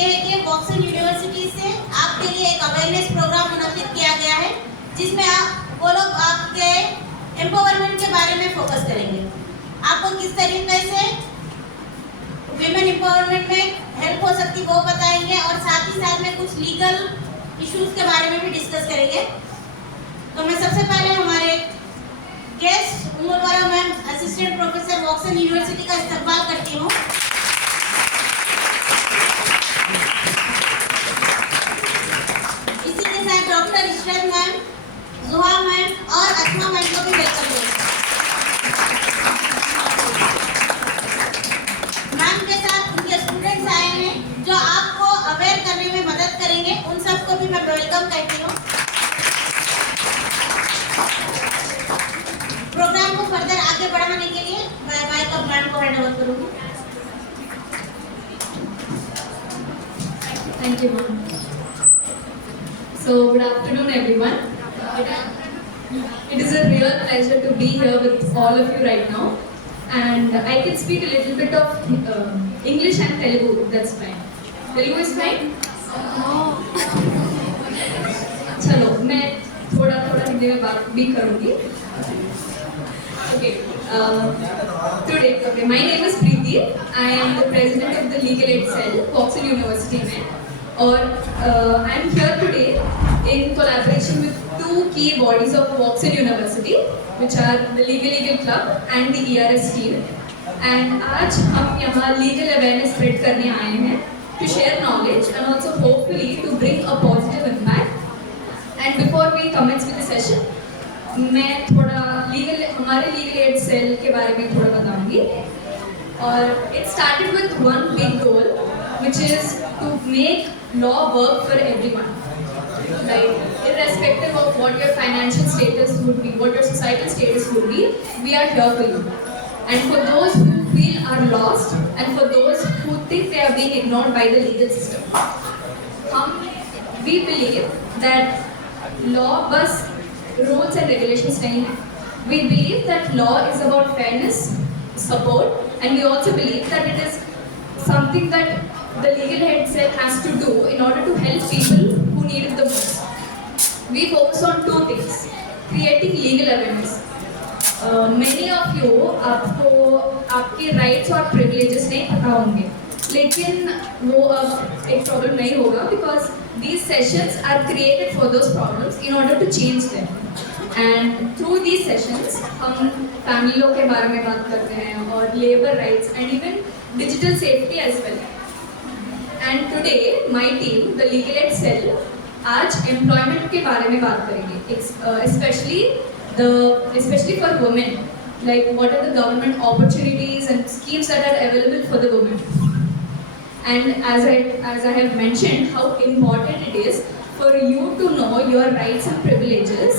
ये है कि वॉक्सन यूनिवर्सिटी से आपके लिए एक अवेयरनेस प्रोग्राम मुनक्किद किया गया है, जिसमें वो लोग आपके एम्पावरमेंट के बारे में फोकस करेंगे। आपको किस तरीके से विमेन एम्पावरमेंट में हेल्प हो सकती वो बताएंगे और साथ ही साथ में कुछ लीगल इश्यूज के बारे में भी डिस्कस करेंगे। तो मैं सबसे पहले हमारे guest Umarwara ma'am, assistant professor Woxsen university का इस्तकबाल करती हूँ। इसी के साथ doctor Ishrat ma'am, Juha ma'am और अस्मा मैम को भी वेलकम करें। मैम के साथ उनके स्टूडेंट्स आए हैं जो आपको अवेयर करने में मदद करेंगे, उन सबको भी मैं वेलकम करती हूँ। प्रोग्राम को फर्दर आगे बढ़ाने के लिए मैं माइक अब मैम को हैंड ओवर करूँगी। Thank you, ma'am. So, good afternoon, everyone. It is a real pleasure to be here with all of you right now, and I can speak a little bit of English and Telugu. That's fine. Telugu is fine. चलो मैं थोड़ा हिंदी में बात भी करूँगी. Okay. Today, my name is Preeti. I am the president of the Legal Aid Cell, Vauxhall University में. और I am here today in collaboration with two key bodies of Vauxhall University, which are the Legal Club and the ERS team. And आज हम यहाँ legal awareness spread करने आए हैं to share knowledge and also hopefully to bring a positive impact. And before we commence with the session, मैं थोड़ा हमारे legal aid cell के बारे में थोड़ा बताऊंगी। और it started with one big goal, which is to make law work for everyone. Like irrespective of what your financial status would be, what your societal status would be, we are here for you. And for those who feel are lost, and for those who think they are being ignored by the legal system, we believe that law बस rules and regulations नहीं है. We believe that law is about fairness, support, and we also believe that it is something that the legal aid cell has to do in order to help people who need it the most. We focus on two things: creating legal awareness. Many of you आपको आपके rights और privileges नहीं पता होंगे, लेकिन वो अब एक problem नहीं होगा because these sessions are created for those problems in order to change them. And through these sessions हम family law के बारे में बात करते हैं और labor rights and even digital safety as well. And today my team, the Legal Aid Cell, आज employment के बारे में बात करेंगे, especially for women. Like what are the government opportunities and schemes that are available for the women. And as I have mentioned, how important it is for you to know your rights and privileges.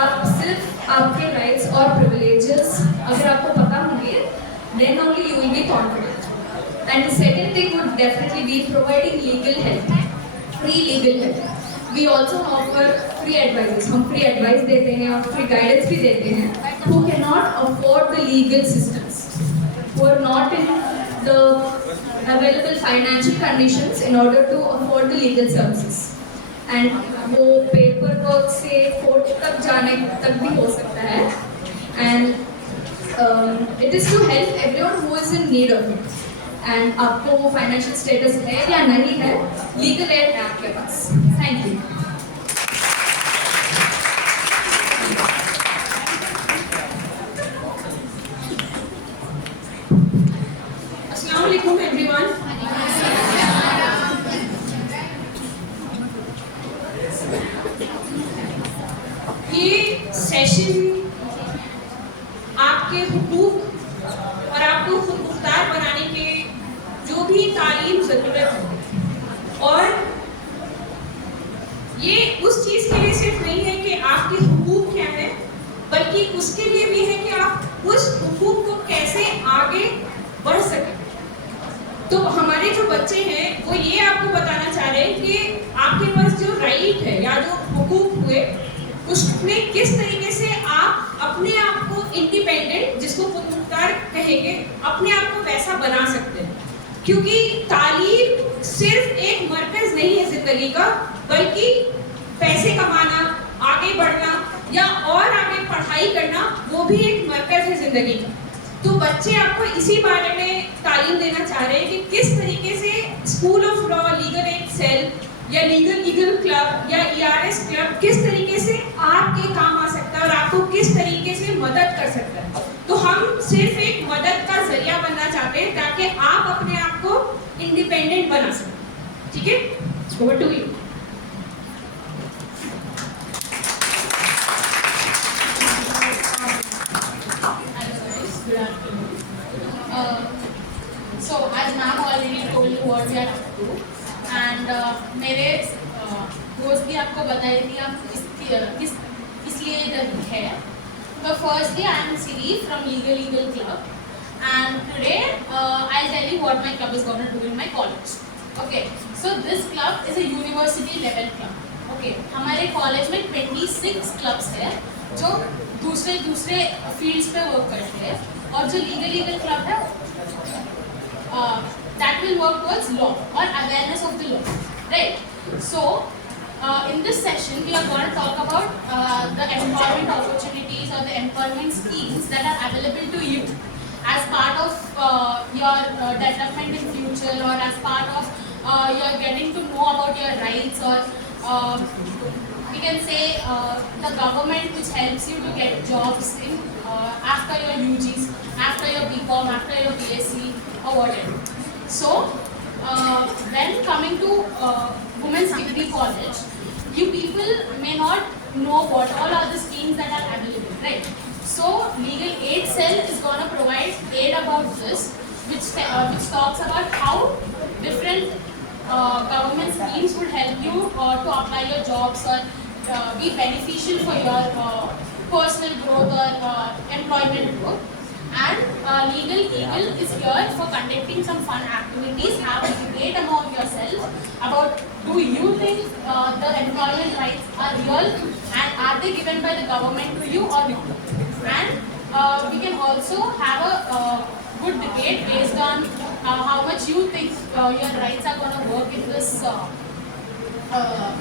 आप सिर्फ आपके rights और privileges अगर आपको पता होंगे, then only you will be confident. And the second thing would definitely be providing legal help, free legal help. We also offer free advice. हम free advice देते हैं और free guidance भी देते हैं who cannot afford the legal systems, who are not in the available financial conditions in order to afford the legal services. And वो paper work से कोर्ट तक जाने तक भी हो सकता है. And it is to help everyone who is in need of it. And आपको वो फाइनेंशियल स्टेटस है या नहीं है, लीगल एड है आपके पास. Thank you. अस्सलाम वालेकुम एवरीवन. ये सेशन आपके हुकूक और आपको खुद मुख्तार बनाने के जो भी तालीम ज़रूरत है, और ये उस चीज़ के लिए सिर्फ नहीं है कि आपके हुकूक क्या है, बल्कि उसके लिए भी है कि आप उस हुकूक को कैसे आगे बढ़ सकें. तो हमारे जो बच्चे हैं वो ये आपको बताना चाह रहे हैं कि आपके पास जो राइट है या जो हुकूक हुए, उसमें किस तरीके से आप अपने आप को इंडिपेंडेंट, जिसको खुद मुख्तार कहेंगे, अपने आप को वैसा बना सकते हैं. क्योंकि तालीम सिर्फ एक मरकज नहीं है जिंदगी का, बल्कि पैसे कमाना, आगे बढ़ना या और आगे पढ़ाई करना, वो भी एक मरकज है जिंदगी का। तो बच्चे आपको इसी बारे में तालीम देना चाह रहे हैं कि किस तरीके से school of law, legal aid cell या लीगल क्लब या ERS क्लब किस तरीके से आपके काम आ सकता है और आपको किस तरीके से मदद कर सकता है। तो हम सिर्फ एक मदद का जरिया बनना चाहते हैं ताकि आप अपने आप को इंडिपेंडेंट बना सकें। ठीक है, over to you. Good afternoon. So as ma'am already told you what we are up to, and मेरे दोस्त भी आपको बताए थे हम किस लिए इधर है। So firstly, I am Siri from Legal Club, and today I'll tell you what my club is going to do in my college. Okay, so this club is a university level club. Okay, हमारे कॉलेज में 26 क्लब्स है जो दूसरे फील्ड्स पे वर्क करते हैं, और जो लीगल क्लब है that will work towards law or awareness of the law, right? So in this session we are going to talk about the employment opportunities or the employment schemes that are available to you as part of your development in future, or as part of your getting to know about your rights, or we can say the government which helps you to get jobs in after your UGs, after your BCom, after your BSc or whatever. So when coming to women's degree college, you people may not know what all are the schemes that are available, right? So Legal Aid Cell is going to provide aid about this, which talks about how different government schemes would help you to apply your jobs or be beneficial for your personal growth or employment growth. And Legal Eagle is here for conducting some fun activities, have a debate among yourselves about, do you think the employment rights are real and are they given by the government to you or not? And we can also have a good debate based on how much you think your rights are going to work in this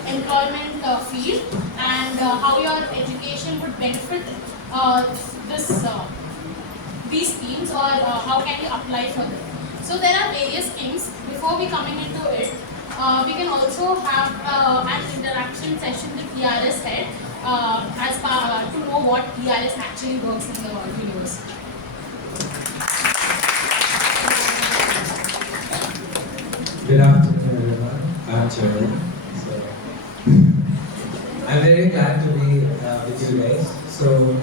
employment field, and how your education would benefit these schemes, or how can you apply for them. So there are various schemes. Before we coming into it, we can also have an interaction session with ERS head to know what ERS actually works in the university. Good afternoon, everyone. I'm Charan. I'm very glad to be with you guys. So,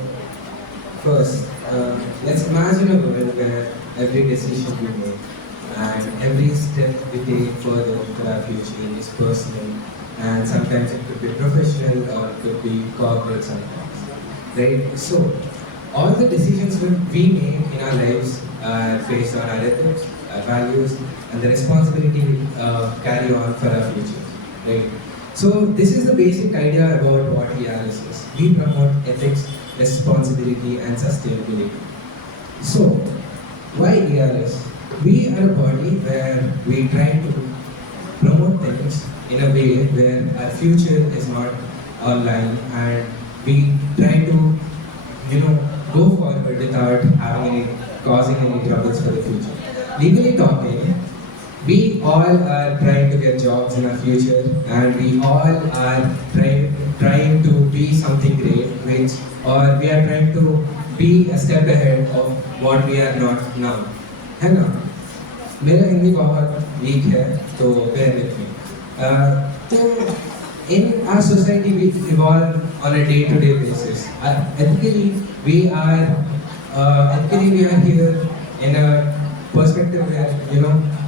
first, let's imagine a world where every decision we make and every step we take further for our future is personal, and sometimes it could be professional or it could be corporate sometimes, right? So, all the decisions we make in our lives are based on our ethics, our values, and the responsibility we carry on for our future, right? So this is the basic idea about what ERS is. We promote ethics, responsibility, and sustainability. So why ERS? We are a body where we try to promote things in a way where our future is not online, and we try to, go forward without causing any troubles for the future. Legally talking, we all are trying to get jobs in our future, and we all are trying to be something great, or we are trying to be a step ahead of what we are not now. है ना? मेरा हिंदी बहुत वीक है, तो bear with me. तो in our society we evolve on a day-to-day basis. Ethically we are here in a perspective where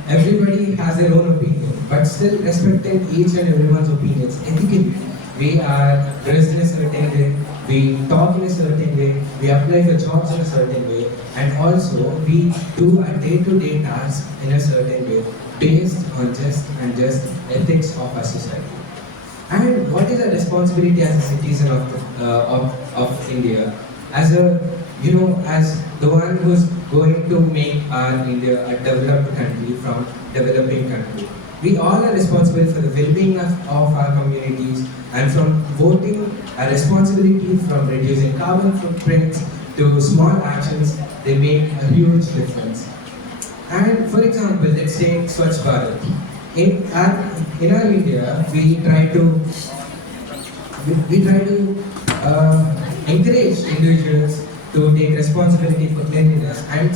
everybody has their own opinion, but still respecting each and everyone's opinions ethically. We are dressed in a certain way, we talk in a certain way, we apply for jobs in a certain way, and also we do our day-to-day tasks in a certain way based on just ethics of our society. And what is our responsibility as a citizen of India? As a you know, as the one who's going to make our India a developed country from developing country. We all are responsible for the well-being of our communities, and from voting, a responsibility from reducing carbon footprints to small actions, they make a huge difference. And for example, let's take Swachh Bharat. In our India, we try to encourage individuals to take responsibility for cleanliness, and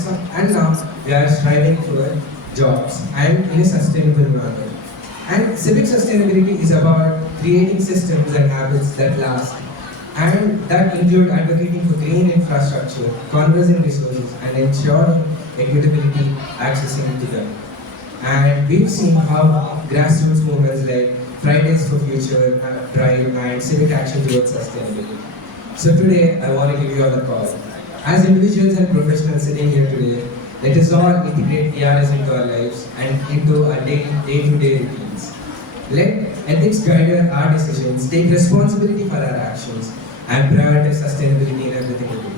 now we are striving for jobs and in a sustainable manner. And civic sustainability is about creating systems and habits that last, and that include advocating for clean infrastructure, conserving resources, and ensuring equitability accessing to them. And we've seen how grassroots movements like Fridays for Future Drive and civic action towards sustainability. So today, I want to give you all a call. As individuals and professionals sitting here today, let us all integrate ERS into our lives and into our day-to-day routines. Let ethics guide our decisions, take responsibility for our actions, and prioritize sustainability in everything we do.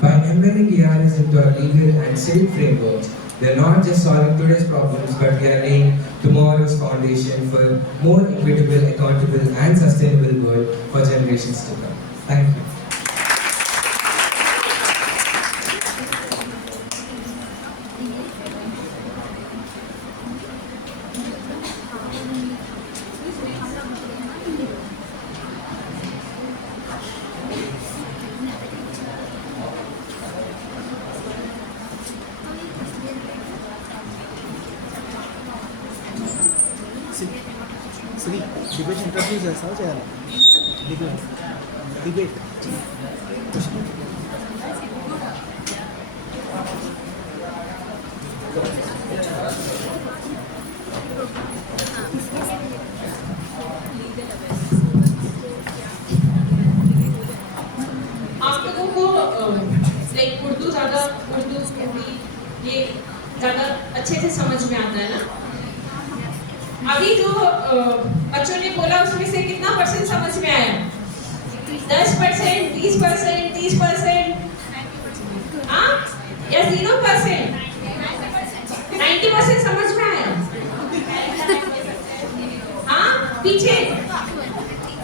By embedding ERS into our legal and civic frameworks, we are not just solving today's problems, but we are laying tomorrow's foundation for more equitable, accountable, and sustainable world for generations to come. Thank you. Sri, debate interviews है साथ यार debate आप लोगों को लाइक उर्दू हिंदी ये ज़्यादा अच्छे से समझ में आता है ना? अभी जो बच्चों ने बोला उसमें से कितना परसेंट समझ में आया? 10%, 20%, 30%? हाँ? या 0%? 90% समझ में आया? हाँ? पीछे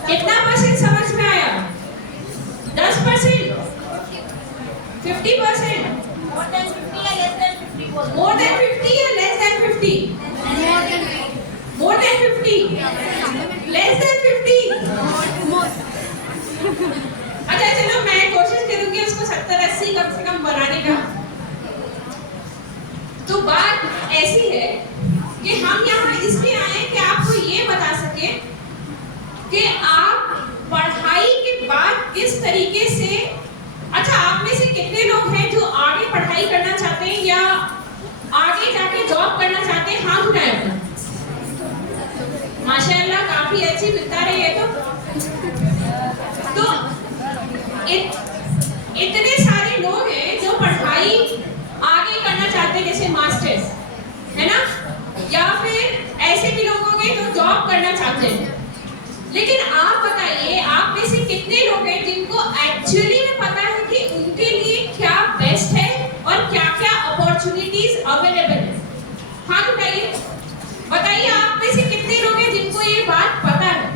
कितना परसेंट समझ में आया? 10%? 50%? More than 50 or less than 50 बोलो. More than 50 or less than 50? More than 50? Less than 50? अच्छा चलो मैं कोशिश करूंगी उसको 70-80 कम से कम बनाने का. तो बात ऐसी है कि हम यहाँ इसलिए आए कि आपको ये बता सके कि आप पढ़ाई के बाद किस तरीके से, अच्छा आप में से कितने लोग हैं जो आगे पढ़ाई करना चाहते हैं या आगे जाके जॉब करना चाहते हैं? हाथ उठाएं अपना. माशाल्लाह काफी अच्छी मिलता रही है. तो इतने सारे लोग हैं जो पढ़ाई आगे करना चाहते हैं, जैसे मास्टर्स है ना, या फिर ऐसे भी लोग होंगे जो जॉब करना चाहते हैं. लेकिन आप बताइए आप में से कितने लोग हैं जिनको एक्चुअली में पता है कि उनके लिए क्या बेस्ट है और क्या क्या अपॉर्चुनिटीज अवेलेबल है? हाथ उठाइए, बताइए आप में से कितने लोग हैं जिनको ये बात पता है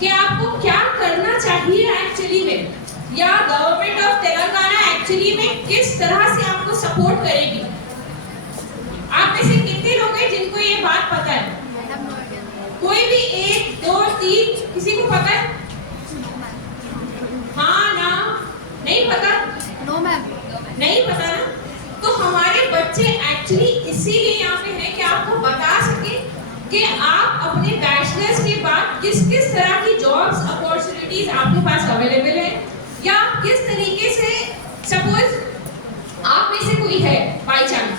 कि आपको क्या करना चाहिए एक्चुअली में, या गवर्नमेंट ऑफ तेलंगाना एक्चुअली में किस तरह से आपको सपोर्ट करेगी? आप में से कितने लोग हैं जिनको ये बात पता है? कोई भी 1, 2, 3 किसी को पता है? हाँ ना? नहीं पता? No ma'am. नहीं पता ना? तो हमारे बच्चे एक्चुअली इसीलिए यहाँ पे हैं कि आपको बता सके कि आप अपने बैचलर्स के बाद किस किस तरह की जॉब्स अपॉर्चुनिटीज आपके पास अवेलेबल है, या किस तरीके से सपोज आप में से कोई है बाई चांस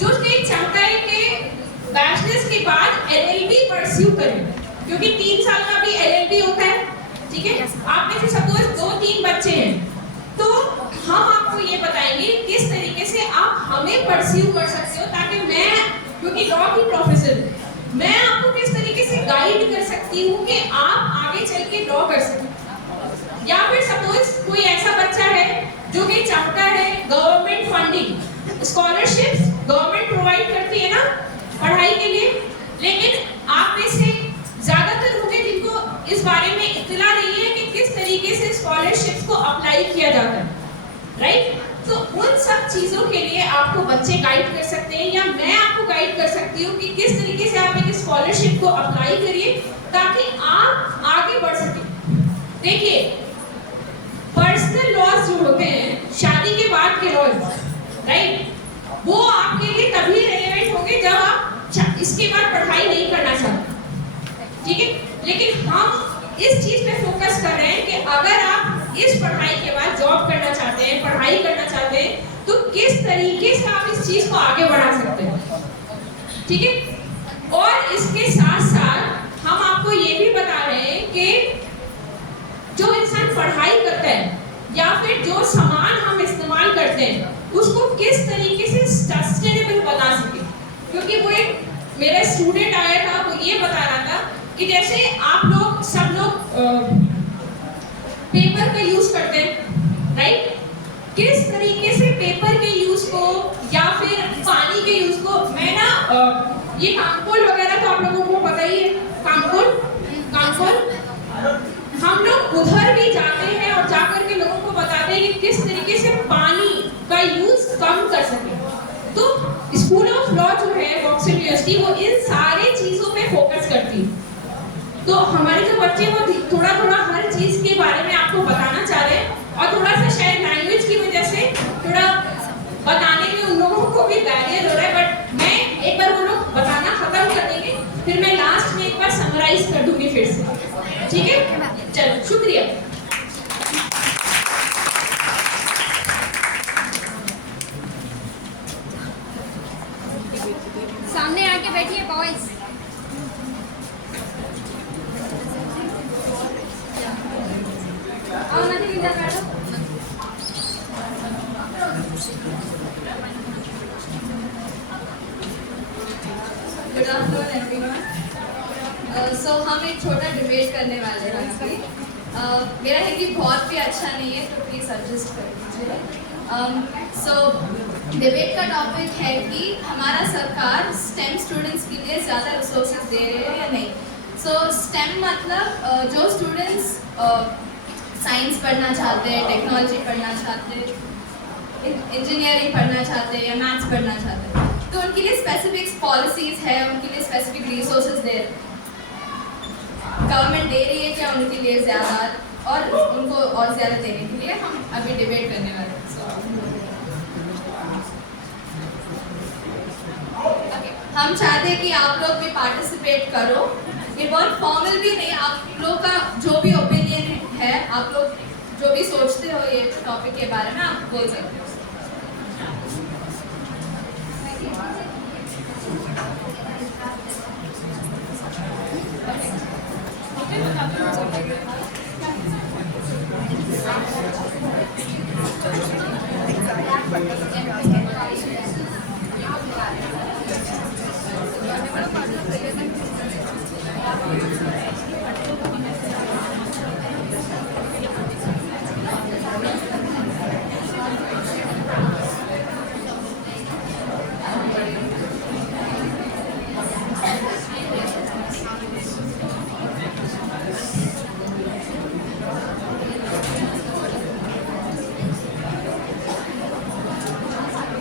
जो चाहता है कि बैचलर्स के बाद LLB परस्यू करें, क्योंकि 3 साल का भी LLB होता है. ठीक है, आप में से सपोज 2-3 बच्चे हैं, तो हम आपको ये बताएंगे किस तरीके से आप हमें परस्यू कर सकते हो, ताकि मैं, क्योंकि लॉ की प्रोफेसर हूँ, मैं आपको किस तरीके से गाइड कर सकती हूँ कि आप आगे चल के लॉ कर सकें. या फिर सपोज कोई ऐसा बच्चा है जो कि चाहता है government funding, scholarships government provide करती है ना पढ़ाई के लिए, लेकिन आप में से ज्यादातर होंगे जिनको इस बारे में इत्तला नहीं है कि किस तरीके से स्कॉलरशिप्स को अप्लाई किया जाता है, राइट? तो उन सब चीजों के लिए आपको बच्चे गाइड कर सकते हैं या मैं आपको गाइड कर सकती हूँ कि किस तरीके से आप एक स्कॉलरशिप को अप्लाई करिए ताकि आप आगे बढ़ सकें। देखिए, पर्सनल लॉज जो होते हैं, शादी के बाद के लॉज, राइट, वो आपके लिए तभी रेलेवेंट होंगे जब आप इसके बाद पढ़ाई नहीं करना चाहते, ठीक है? लेकिन हम इस चीज पे फोकस कर रहे हैं कि अगर आप इस पढ़ाई के बाद जॉब करना चाहते हैं, पढ़ाई करना चाहते हैं, तो किस तरीके से आप इस चीज को आगे बढ़ा सकते हैं, ठीक है? और इसके साथ साथ हम आपको ये भी बता रहे हैं कि जो इंसान पढ़ाई करता है या फिर जो सामान हम इस्तेमाल करते हैं उसको किस तरीके से सस्टेनेबल बना सके, क्योंकि वो एक मेरा स्टूडेंट आया था, वो ये बता रहा था कि जैसे आप लोग सब लोग पेपर का यूज करते हैं, राइट? किस तरीके से पेपर के यूज को या फिर पानी के यूज को, मैं ना ये कामकोल वगैरह तो आप लोगों को पता ही है, कामकोल हम लोग उधर भी जाते हैं और जाकर के लोगों को बताते हैं कि किस तरीके से पानी का यूज कम कर सके। तो स्कूल ऑफ लॉ जो है बॉक्सर यूनिवर्सिटी, वो इन सारे चीजों पे फोकस करती है। तो हमारे जो बच्चे वो थोड़ा थोड़ा हर चीज के बारे में आपको बताना चाह रहे हैं और थोड़ा सा शायद लैंग्वेज की वजह से थोड़ा बताने में उन लोगों को भी बैरियर हो रहा है, बट मैं एक बार वो लोग बताना खत्म कर देंगे, फिर मैं लास्ट में एक बार समराइज कर दूंगी फिर से, ठीक है? चलो, शुक्रिया। सामने आके बैठिए बॉयज। आओ ना जी, इधर बैठो। Good afternoon everyone. सो हम एक छोटा डिबेट करने वाले हैं अभी। मेरा हिंदी बहुत भी अच्छा नहीं है तो प्लीज़ एडजस्ट कर लीजिए। सो डिबेट का टॉपिक है कि हमारा सरकार स्टेम स्टूडेंट्स के लिए ज़्यादा रिसोर्सेज दे रहे हैं या नहीं। सो स्टेम मतलब जो स्टूडेंट्स साइंस पढ़ना चाहते हैं, टेक्नोलॉजी पढ़ना चाहते हैं, इंजीनियरिंग पढ़ना चाहते हैं या मैथ्स पढ़ना चाहते हैं, तो उनके लिए स्पेसिफिक पॉलिसीज है, उनके लिए स्पेसिफिक रिसोर्सेज दे गवर्नमेंट दे रही है क्या उनके लिए ज़्यादा और उनको और ज़्यादा देने के लिए हम अभी डिबेट करने वाले हैं। हम चाहते हैं कि आप लोग भी पार्टिसिपेट करो। ये बहुत फॉर्मल भी नहीं, आप लोग का जो भी ओपिनियन है, आप लोग जो भी सोचते हो ये टॉपिक के बारे में आप बोल सकते हो।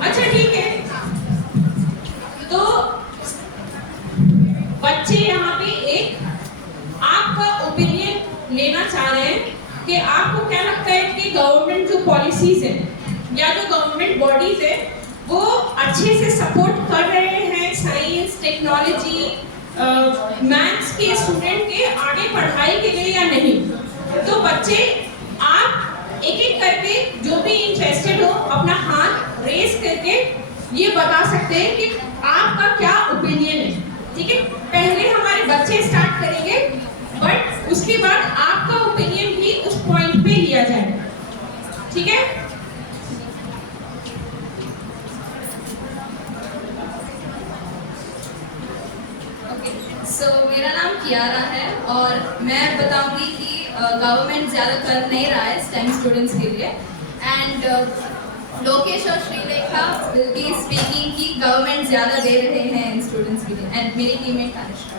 अच्छा ठीक है, तो बच्चे यहाँ पे एक आपका ओपिनियन लेना चाह रहे हैं कि आपको क्या लगता है कि गवर्नमेंट जो पॉलिसीज है या जो गवर्नमेंट बॉडीज है वो अच्छे से सपोर्ट कर रहे हैं साइंस, टेक्नोलॉजी, मैथ्स के स्टूडेंट के आगे पढ़ाई के लिए या नहीं। तो बच्चे आप एक एक करके जो भी इंटरेस्टेड हो अपना हाथ रेस करके ये बता सकते हैं कि आपका क्या ओपिनियन है, ठीक है? पहले हमारे बच्चे स्टार्ट करेंगे, बट उसके बाद आपका ओपिनियन भी उस पॉइंट पे लिया जाएगा, ठीक है? सो मेरा नाम कियारा है और मैं बताऊंगी कि गवर्नमेंट ज़्यादा कर नहीं रहा है स्टेम स्टूडेंट्स के लिए, and Lokesh और श्रीलेखा will be speaking कि गवर्नमेंट ज़्यादा दे रहे हैं इन स्टूडेंट्स के लिए and मेरी टीममेट Tanishka.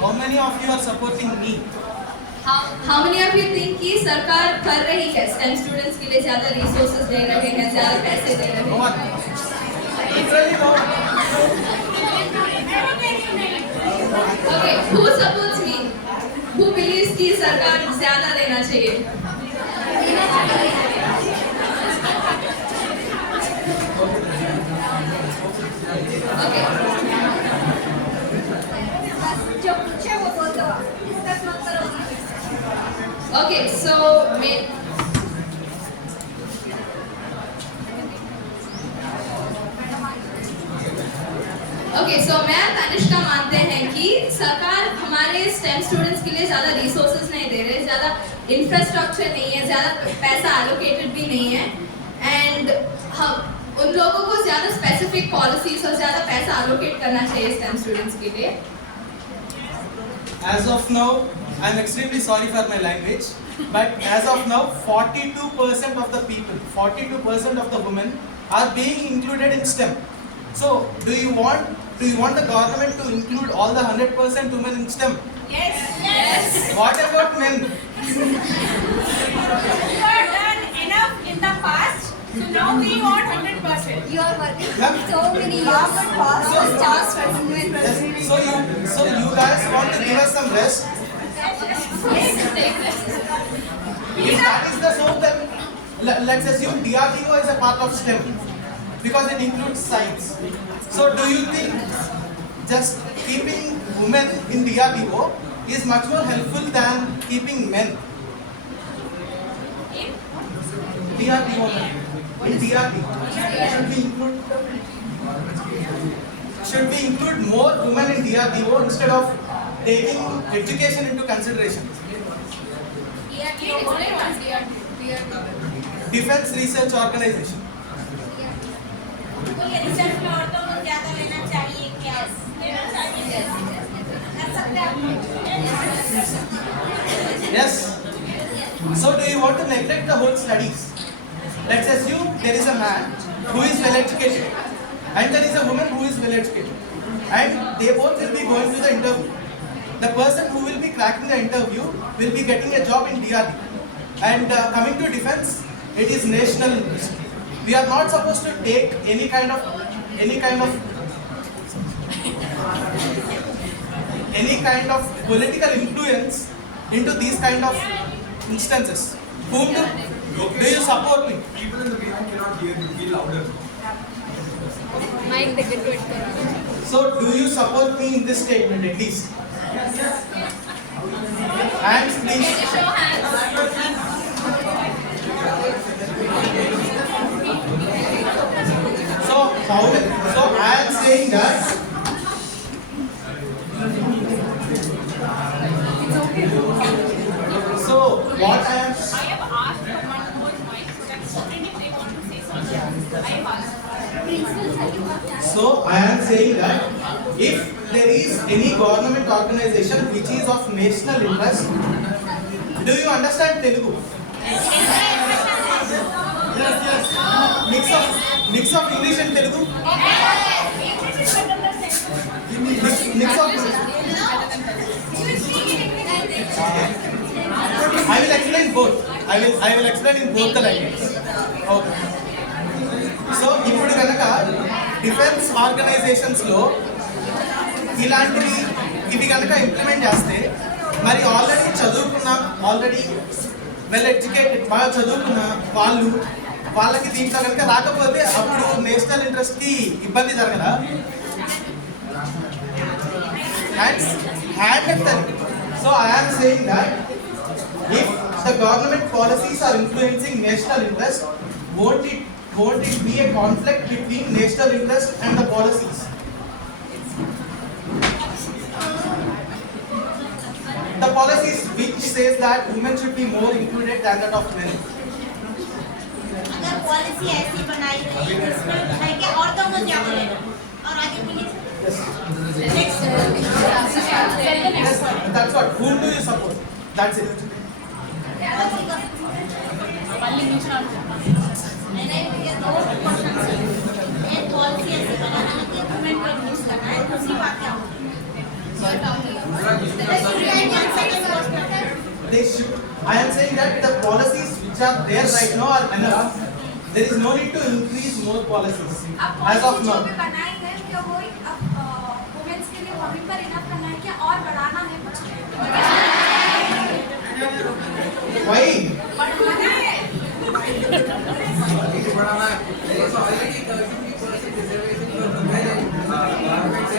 How many of you are supporting me? How many of you think कि सरकार कर रही है STEM स्टूडेंट्स के लिए ज़्यादा रिसोर्सेज दे रहे हैं, ज़्यादा पैसे दे रहे No हैं? one. Literally no one. Okay, who supports me? Who believes कि सरकार ज़्यादा देना चाहिए? Okay. जो पूछे वो बोल दो डिस्कस मत करो. Okay, so मैं तनिष्का मानते हैं कि सरकार हमारे STEM स्टूडेंट्स के लिए ज़्यादा रिसोर्सेज नहीं दे रहे, ज़्यादा इंफ्रास्ट्रक्चर नहीं है, ज़्यादा पैसा एलोकेटेड भी नहीं है एंड हम उन लोगों को ज़्यादा स्पेसिफिक पॉलिसीज और ज़्यादा पैसा एलोकेट करना चाहिए STEM स्टूडेंट्स के लिए. As of now, I'm extremely sorry for my language, but as of now, 42% of the people, 42% of the women are being included in STEM. So, do you want the government to include all the 100% women in STEM? Yes. Yes. What about men? You have done enough in the past, so now we want 100%. You are working Yeah. so many years. Stars for women. Yes. So you guys want to give us some rest? If that is the so, then let's assume DRDO is a part of STEM because it includes science. So do you think just keeping women in DRDO is much more helpful than keeping men? DRDO. In DRDO. Should we include more women in DRDO instead of taking education into consideration? Defense Research Organization. ये रिसर्च में औरतों को ज़्यादा लेना चाहिए क्या? लेना चाहिए कर सकते हैं. Yes. So do you want to neglect the whole studies? Let's assume there is a man who is well educated and there is a woman who is well educated and they both will be going to the interview. The person who will be cracking the interview will be getting a job in DRD. And coming to defense, it is national interest. We are not supposed to take any kind of political influence into these kind of instances. Whom do you support me? People in the behind cannot hear you. Be louder. Mic దగ్గర పెట్టుకోరా. So do you support me in this statement at least? Hands please. Show hands. So I am saying that so what I am I have asked one more point that student if they want to say something. I have asked. So I am saying that if there is any government organization which is of national interest, do you understand Telugu? Yes. Mix of English and Telugu. Mix of. I will explain both. I will explain in both the languages. Okay. So ఇప్పుడు కనుక defence organisations లో ఇవి కనుక ఇంప్లిమెంట్ చేస్తే మరి already well educated బాగా చదువుకున్న వాళ్ళకి దీంట్లో కనుక రాకపోతే అప్పుడు నేషనల్ ఇంట్రెస్ట్ కి ఇబ్బంది జరగదా? So I am saying that if the government policies are influencing national interest, won't it be a conflict between national interest and the policies? The policies which says that women should be more included than that of men. अगर पॉलिसी ऐसी बनाई गई है जिसमें है कि औरतों को क्या बोलेगा और आगे please next That's what. Whom do you support? That's it. मैंने ये दो क्वेश्चन है, एक पॉलिसी ऐसी बनाना है कि वुमेन को यूज करना है, दूसरी बात क्या होगी? They should. I am saying that the policies which are there right now are enough. There is no need to increase more policies as of now. बनाए गए क्या वो वुमेन्स के लिए वहीं पर इनफ करना है क्या और बढ़ाना है कुछ? Why? बढ़ाना है।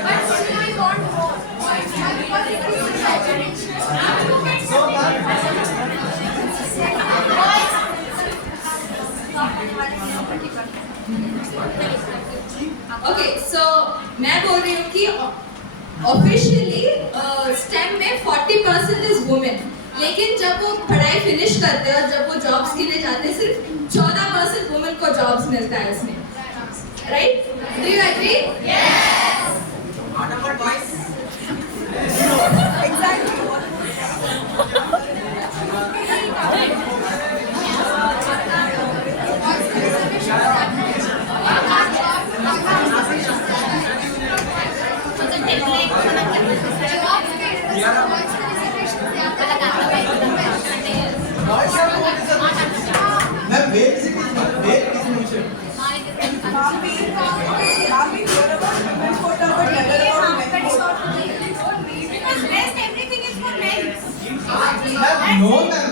But still I want more. Because it is So okay so मैं बोल रही हूँ कि ऑफिशियली स्टेम में 40% इज वुमेन, लेकिन जब वो पढ़ाई फिनिश करते हैं और जब वो जॉब्स के लिए जाते हैं सिर्फ 14% वुमेन को जॉब्स मिलता है उसमें, राइट? Do you agree? मैं where is it mentioned? Because rest everything is for men. No, ma'am.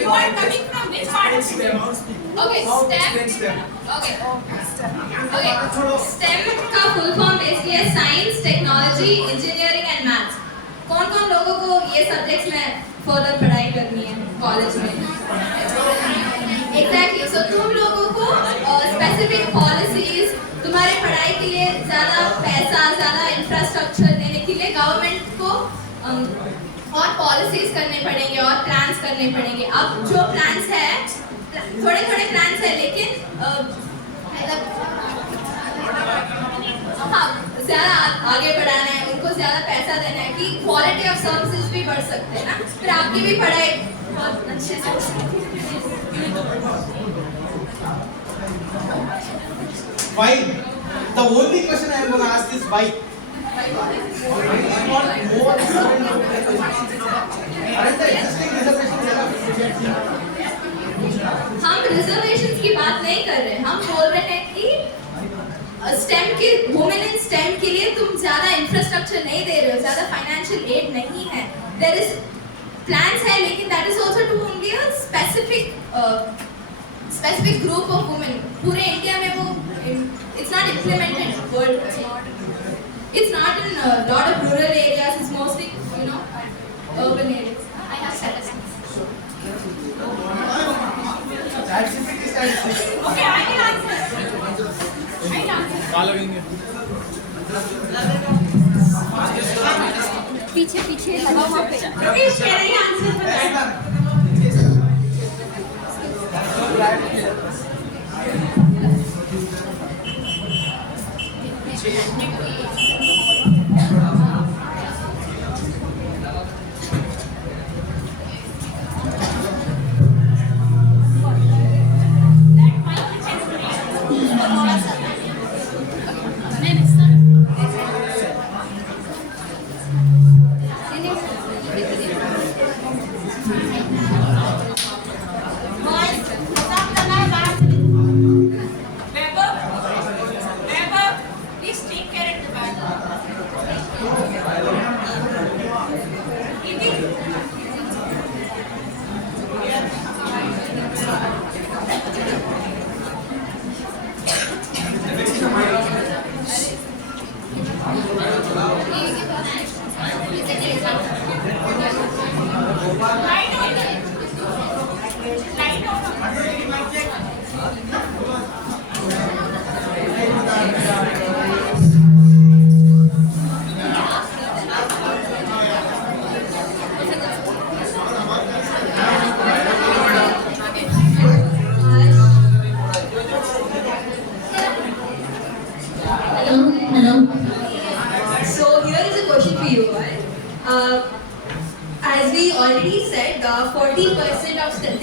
You are coming from which part of India? Okay STEM okay STEM का फुल फॉर्म बेसिकली है science, technology, engineering and maths. कौन-कौन लोगों को ये सब्जेक्ट्स में फर्दर पढ़ाई करनी है कॉलेज में? एग्जैक्टली, सो तुम लोगों को स्पेसिफिक पॉलिसीज, तुम्हारे पढ़ाई के लिए ज़्यादा पैसा, ज़्यादा इंफ्रास्ट्रक्चर देने के लिए गवर्नमेंट को और पॉलिसीज करने पड़ेंगे और प्लान्स करने पड़ेंगे। अब जो प्लान्स है, थोड़े प्लान्स है, लेकिन हाँ ज़्यादा आगे बढ़ाना है, उनको ज़्यादा पैसा देना है कि क्वालिटी ऑफ सर्विसेज भी बढ़ सकते हैं ना, फिर आपकी भी पढ़ाई बहुत अच्छे से हो सकती है। Why? The only question I am going to ask is why. Why you want more student representation? Aren't the existing reservations enough? हम रिजर्वेशंस की बात नहीं कर रहे, हम बोल रहे हैं कि स्टेम के वुमेन इन स्टेम के लिए तुम ज्यादा इंफ्रास्ट्रक्चर नहीं दे रहे हो, ज्यादा फाइनेंशियल एड नहीं है। देयर इज प्लान्स है, लेकिन that is also to only a specific group of women. पूरे इंडिया में वो it's not implemented world, it's not in lot of rural areas, it's mostly you know urban areas. I have statistics. That's statistics. Okay, I will answer. Following it. पीछे लगा वहाँ पे। Please, can I answer for that? Please take care at the back. So here is a question for you all. As we already said, 40% of STEM.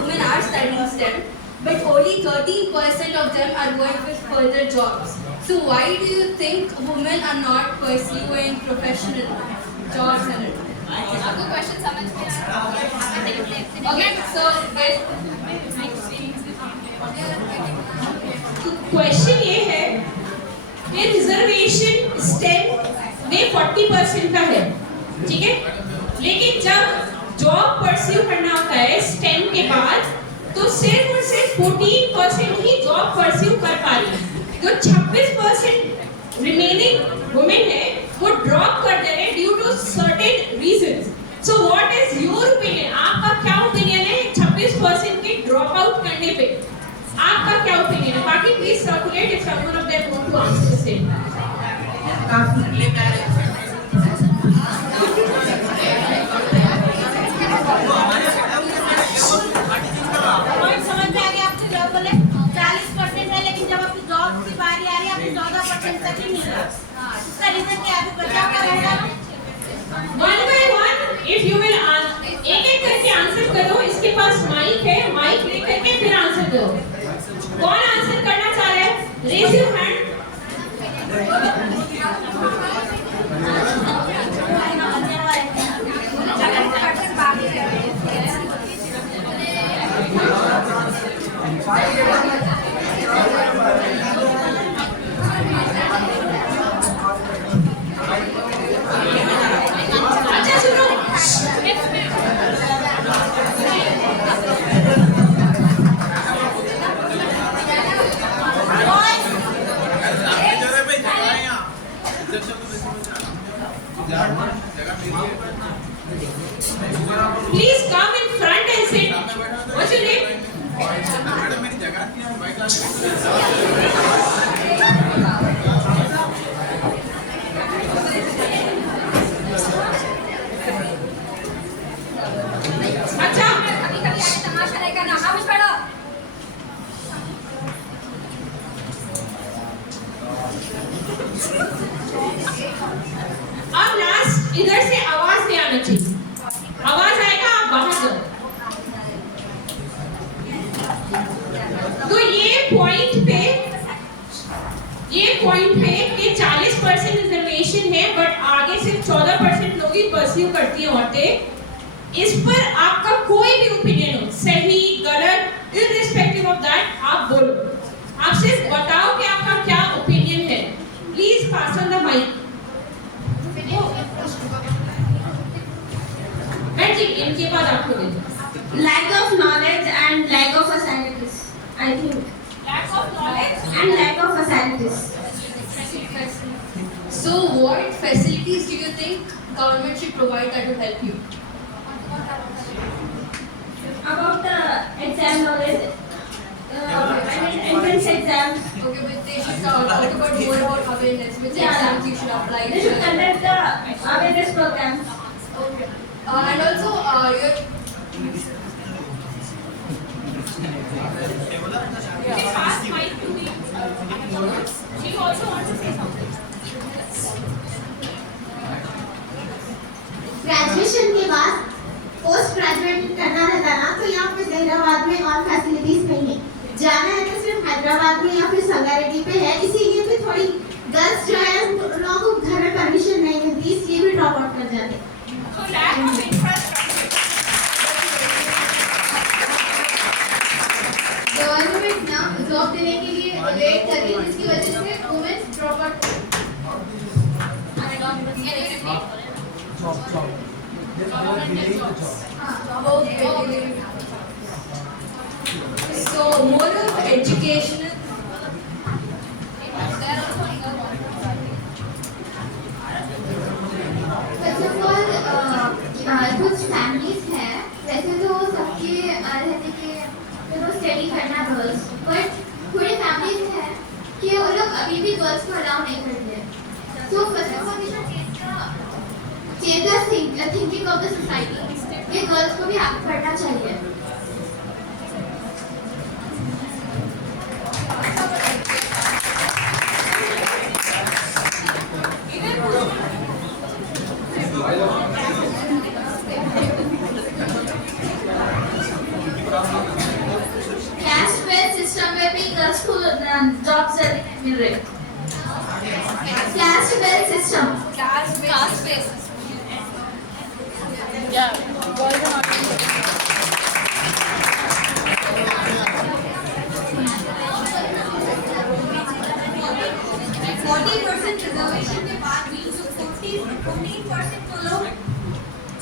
Women are studying STEM, but only 13% of them are going with further jobs. So why do you think women are not pursuing professional jobs and all? आपको क्वेश्चन समझ में आया? Okay, so question ये है कि reservation stem में 40% का है, ठीक है, लेकिन जब जॉब परस्यू करना होता है स्टेम के बाद तो सिर्फ और सिर्फ 14% ही जॉब परस्यू कर पा रही है। जो 26% रिमेनिंग वुमेन है वो ड्रॉप कर दे रहे हैं due to certain reasons. So what is your opinion? आपका क्या ओपिनियन है 26% के ड्रॉप आउट करने पे? आपका क्या ओपिनियन है? बाकी please circulate if someone of them want to answer the same. Point समझ में आ गया आपको? जॉब बोले 40% है, लेकिन जब आपकी जॉब की बारी आ रही है आपको 14% तक ही मिल रहा है। इसका रीजन क्या है? बचाव का रहेगा। One by one if you will एक एक करके आंसर करो। इसके पास माइक है, माइक ले करके फिर आंसर दो। कौन आंसर करना चाह रहा है? Raise your hand. अच्छा सुनो, please come in front and sit. What's your name? अच्छा, कभी कभी आगे तमाशा नहीं करना। खामोश बैठो। अब लास्ट इधर से आवाज नहीं आना चाहिए। आवाज आएगा आप बाहर जाओ। तो ये पॉइंट पे कि 40% रिजर्वेशन है बट आगे सिर्फ 14% लोग ही परस्यू करती हैं औरतें। इस पर आपका कोई भी ओपिनियन हो, सही गलत, इररिस्पेक्टिव ऑफ दैट, आप बोलो। आप सिर्फ बताओ कि आपका क्या ओपिनियन है। Please pass on the mic. जी इनके बाद आपको दे दो। Lack of knowledge and lack of facilities, I think. Lack of knowledge And lack of facilities. So what facilities do you think government should provide that will help you? About the exam knowledge, I mean entrance exams. Okay, but they should talk about more about awareness. Which Yeah. exams you should apply? They should conduct the awareness programs. Okay. And also your Please pass mic to the she also wants to say something. Graduation के बाद post graduate करना रहता ना, तो यहाँ पे हैदराबाद में और फैसिलिटीज नहीं है। जाना है तो सिर्फ हैदराबाद में या फिर संगारेड्डी पे है, इसीलिए भी थोड़ी गर्ल्स जो है उन लोगों को घर में परमिशन नहीं मिलती, इसलिए भी ड्रॉप आउट कर जाते हैं। So lack of infrastructure. Government ना जॉब देने के लिए वेट कर रही है, जिसकी वजह से women drop out So more of educational. First of all, कुछ फैमिलीज हैं, वैसे तो सबके रहते कि चलो स्टडी करना गर्ल्स, बट थोड़ी फैमिलीज हैं कि वो लोग अभी भी गर्ल्स को अलाउ नहीं करते। So first of all, we should change the thinking of the society कि गर्ल्स को भी आगे बढ़ना चाहिए। सिस्टम में भी गर्ल्स को जॉब जल्दी नहीं मिल रही। Caste based system. Caste based. Yeah. Girls are not being reservation के बाद भी जो 14% तो लोग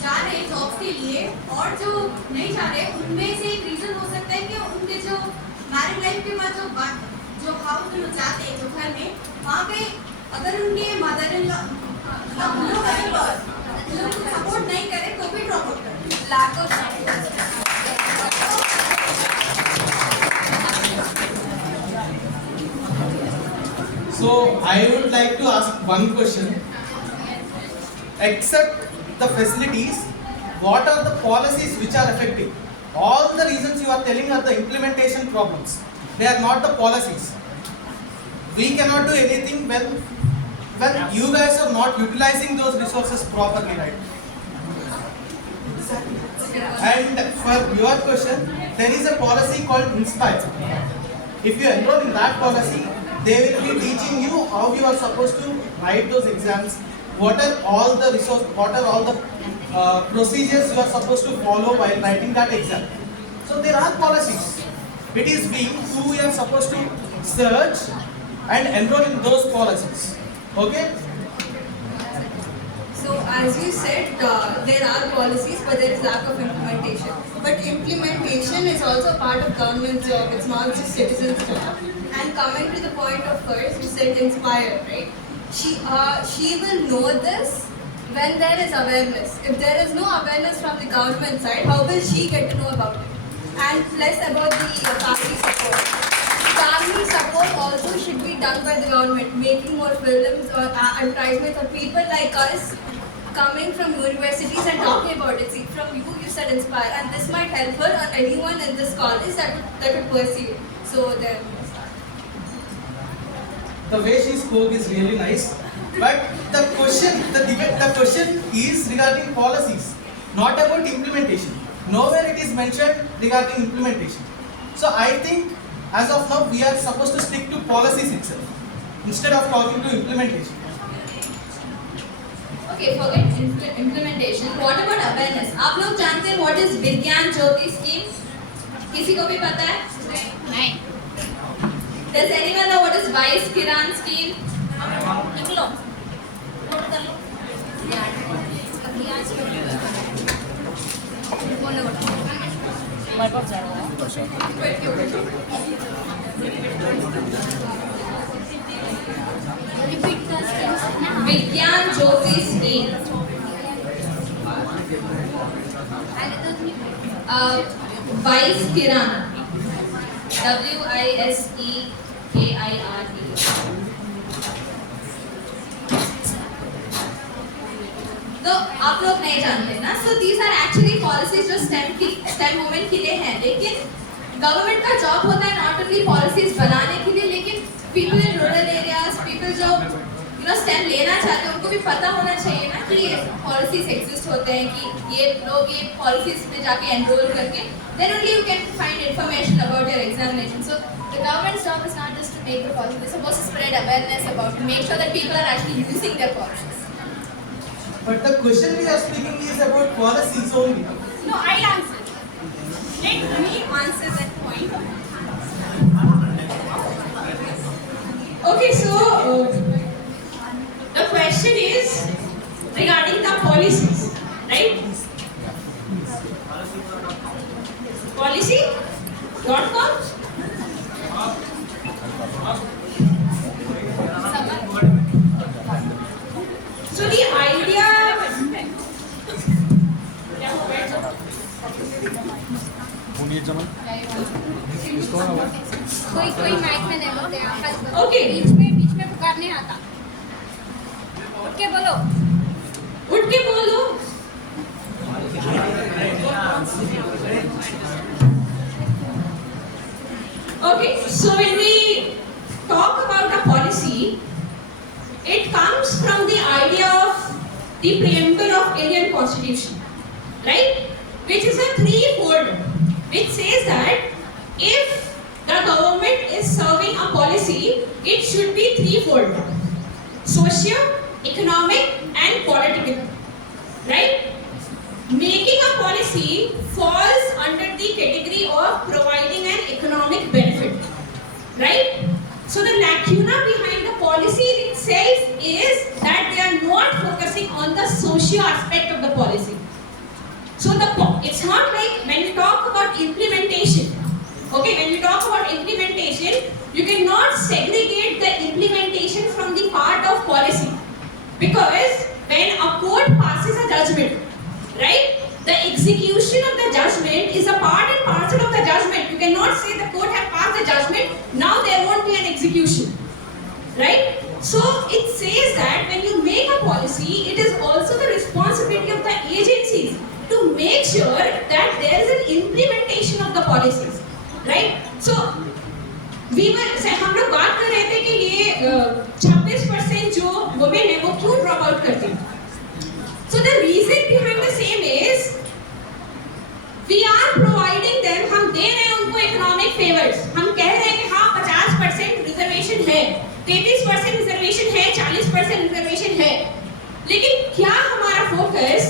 जा रहे हैं जॉब्स के लिए और जो नहीं जा रहे उनमें से एक रीजन हो सकता है कि उनके जो मैरिड लाइफ के बाद जो हाउस में लोग जाते हैं जो घर में वहाँ पे अगर उनके मदर इन लॉ लोग सपोर्ट नहीं करे तो भी ड्रॉप आउट करते हैं। Lack of So I would like to ask one question. Except the facilities, what are the policies which are affecting? All the reasons you are telling are the implementation problems. They are not the policies. We cannot do anything when you guys are not utilizing those resources properly, right? And for your question, there is a policy called Inspire. If you enroll in that policy, they will be teaching you how you are supposed to write those exams, what are all the procedures you are supposed to follow while writing that exam. So there are policies. It is we who we are supposed to search and enroll in those policies. Okay? So as you said, there are policies, but there is lack of implementation. But implementation is also part of government's job. It's not just citizens' job. And coming to the point of hers, you said Inspire, right? She will know this when there is awareness. If there is no awareness from the government side, how will she get to know about it? And plus about the family support. Family support also should be done by the government, making more films or advertisements or people like us coming from universities and talking about it. See, from you said Inspire, and this might help her or anyone in this college that would pursue it. So then. The way she spoke is really nice, but the question is regarding policies, not about implementation. Nowhere it is mentioned regarding implementation. So I think as of now we are supposed to stick to policies itself instead of talking to implementation. Okay, forget implementation. What about awareness? आप लोग जानते हैं what is विज्ञान ज्योति scheme? किसी को भी पता है? नहीं. Does anyone know what is Vice Kiran scheme? निकलो नोट कर लो। हमारे पास जाएगा. विज्ञान ज्योति scheme. Vice Kiran. WISEKIRE. तो आप लोग नहीं जानते ना. So these are actually policies जो STEM women के लिए हैं, लेकिन गवर्नमेंट का जॉब होता है not only policies बनाने के लिए, लेकिन people in rural areas, people जो STEM लेना चाहते हैं उनको भी पता होना चाहिए ना कि ये policies exist होते हैं, कि ये लोग ये policies में जाके enroll करके then only you can find information about your examination. So the government's job is not just to make the policies, they're supposed to spread awareness about it, make sure that people are actually using their policies. But the question we are speaking is about policies only. No, I'll answer. Let me answer that point. Okay, so the question is regarding the policies, right? Policy.com. So the idea. कोई माइक में नहीं बोलते हैं। Okay. बीच में पुकारने आता। उठ के बोलो। Okay, so when we talk about a policy, it comes from the idea of the preamble of Indian Constitution, right? Which is a threefold, which says that if the government policy, it should be threefold: socio, economic, and political. Right? Making a policy falls under the category of providing an economic benefit. Right? So the lacuna behind the policy itself is that they are not focusing on the socio aspect of the policy. So it's not like when we talk about implementation. Okay, when we talk about implementation, you cannot segregate the implementation from the part of policy. Because when a court passes a judgment, right, the execution of the judgment is a part and parcel of the judgment. You cannot say the court has passed the judgment, now there won't be an execution. Right? So it says that when you make a policy, it is also the responsibility of the agencies to make sure that there is an implementation of the policies. Right? So हम लोग बात कर रहे थे कि ये 26% जो women है वो क्यों ड्रॉप आउट करती हैं. So the reason behind the same is we are providing them, हम दे रहे हैं उनको economic favors. हम कह रहे हैं कि हाँ 50% रिजर्वेशन है, 33% रिजर्वेशन है, 40% रिजर्वेशन है. लेकिन क्या हमारा फोकस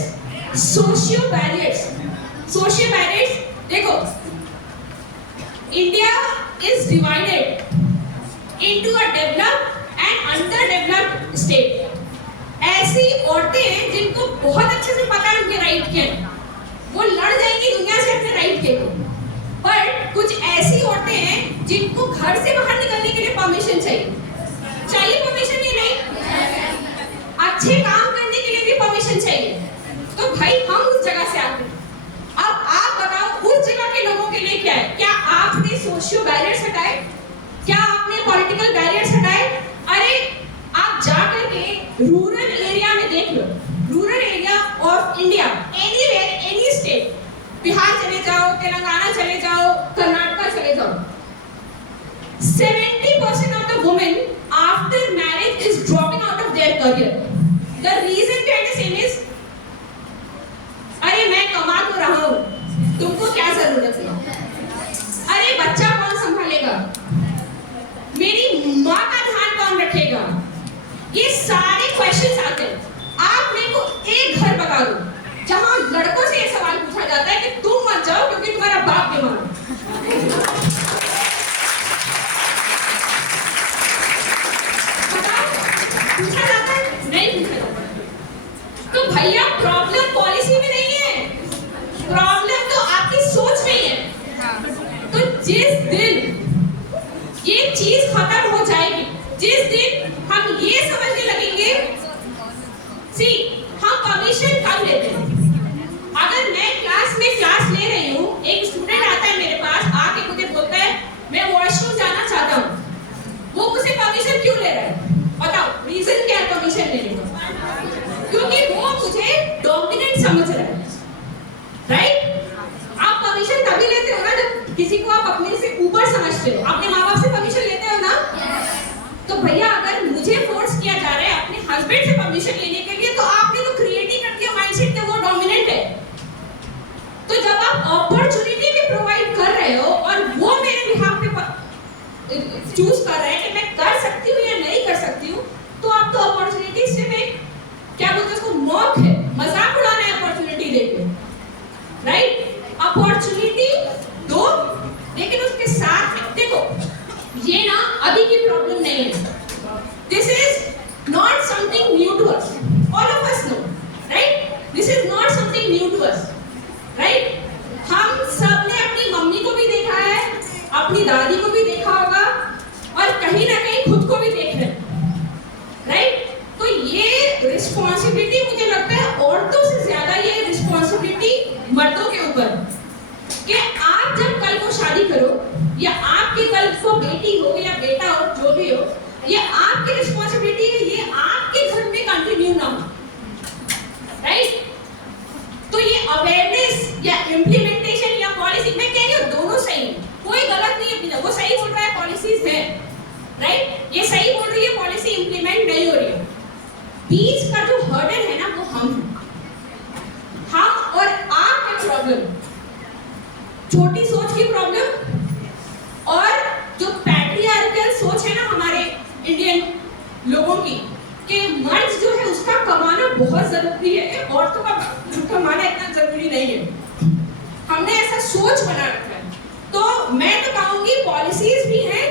सोशियो बैरियर्स देखो, India is divided into a developed and अंडरडेवलप्ड स्टेट. ऐसी औरतें हैं जिनको बहुत अच्छे से पता है उनके राइट क्या है, वो लड़ जाएंगी दुनिया से अपने राइट के लिए. पर कुछ ऐसी औरतें हैं जिनको घर से बाहर निकलने के लिए परमिशन चाहिए परमिशन. ये नहीं, अच्छे काम करने के लिए भी परमिशन चाहिए. तो भाई हम उस जगह से आते हैं. अब आप बताओ उस जगह के लोगों के लिए क्या है? क्या आपने सोशियो बैरियर्स हटाए? क्या आपने पॉलिटिकल बैरियर्स हटाए? अरे आप जाकर के रूरल एरिया में देख लो, rural area of India, anywhere, any state, Bihar चले जाओ, तेलंगाना चले जाओ, कर्नाटका चले जाओ, 70% of the women after marriage is dropping out of their career. The reason behind the same is, अरे मैं कमा तो रहा हूँ, तुमको क्या जरूरत है? अरे बच्चा कौन संभालेगा? मेरी माँ का ध्यान कौन रखेगा? ये सारे क्वेश्चंस आते हैं. आप मेरे को एक घर बता दो जहाँ लड़कों से ये सवाल पूछा जाता है कि तुम मत जाओ क्योंकि तुम्हारा बाप बीमार है. पूछा जाता है? नहीं पूछा जाता. तो भैया प्रॉब्लम पॉलिसी में नहीं है, प्रॉब्लम तो आपकी सोच में है. तो जिस दिन ये चीज खत्म हो जाएगी, जिस दिन हम ये समझने लगेंगे, हम परमिशन कब लेते हैं? अगर मैं क्लास ले रही हूँ, एक स्टूडेंट आता है मेरे पास, आके मुझे बोलता है मैं वॉशरूम जाना चाहता हूँ, वो मुझे परमिशन क्यों ले रहा है? बताओ रीजन क्या है परमिशन लेने का? क्योंकि वो मुझे डोमिनेंट समझ रहा है. राइट? आप परमिशन तभी लेते हो ना जब किसी को आप अपने से ऊपर समझते हो. अपने माँ बाप से परमिशन लेते हो ना? तो भैया अगर मुझे फोर्स किया जा रहा है अपने हस्बैंड से परमिशन लेने के लिए, तो आपने तो क्रिएट ही कर दिया माइंडसेट कि वो डोमिनेंट है. तो जब आप अपॉर्चुनिटी भी प्रोवाइड कर रहे हो और वो मेरे बिहाफ पे चूज कर रहे हैं कि मैं कर सकती हूँ या नहीं कर सकती हूँ, तो आप तो अपॉर्चुनिटी से में क्या बोलते हैं उसको, मौक है, मजाक उड़ाना है अपॉर्चुनिटी देके. राइट? अपॉर्चुनिटी दो, लेकिन उसके साथ देखो ये ना अभी की प्रॉब्लम नहीं है. This is not something new to us. All of us know. Right? This is not something new to us. Right? हम सब ने अपनी मम्मी को भी देखा है, अपनी दादी को भी देखा होगा, और कहीं ना कहीं खुद को भी देख रहे हैं. राइट? तो ये रिस्पॉन्सिबिलिटी मुझे लगता है औरतों से ज्यादा ये रिस्पॉन्सिबिलिटी मर्दों के ऊपर, कि आप जब कल को शादी करो या आपके कल को बेटी हो या बेटा हो, जो भी हो, ये आपकी रिस्पॉन्सिबिलिटी है, ये आपके घर में कंटिन्यू ना हो. राइट? तो ये अवेयरनेस या इम्प्लीमेंटेशन या पॉलिसी, मैं कह रही हूँ दोनों सही है, कोई गलत नहीं है. वो सही बोल रहा है पॉलिसीज है, राइट? ये सही बोल रही है पॉलिसी इंप्लीमेंट नहीं हो रही है. बीच का जो हर्डल है ना वो हम और आप में प्रॉब्लम, छोटी सोच की प्रॉब्लम, और जो पैट्रियार्कल सोच है ना औरतों का दुख माना इतना जरूरी नहीं है। हमने ऐसा सोच बना रखा है। तो मैं तो कहूंगी पॉलिसीज भी हैं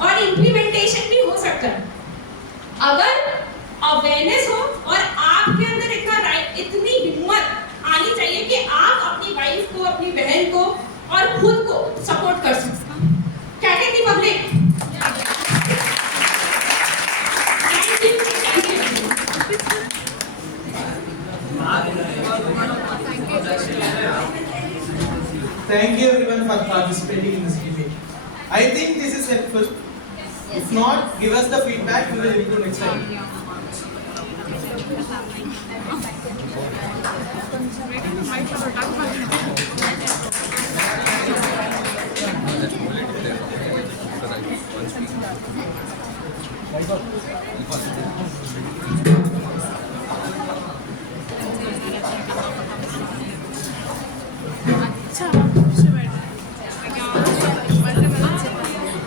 और इम्प्लीमेंटेशन भी हो सकता है। अगर अवेयरनेस हो और आपके अंदर इतनी हिम्मत आनी चाहिए कि आप अपनी वाइफ को, अपनी बहन को और खुद को सपोर्ट कर सकते। क्या कहती public? Thank you everyone for participating in this debate. I think this is helpful. If not, give us the feedback. We will improve next time.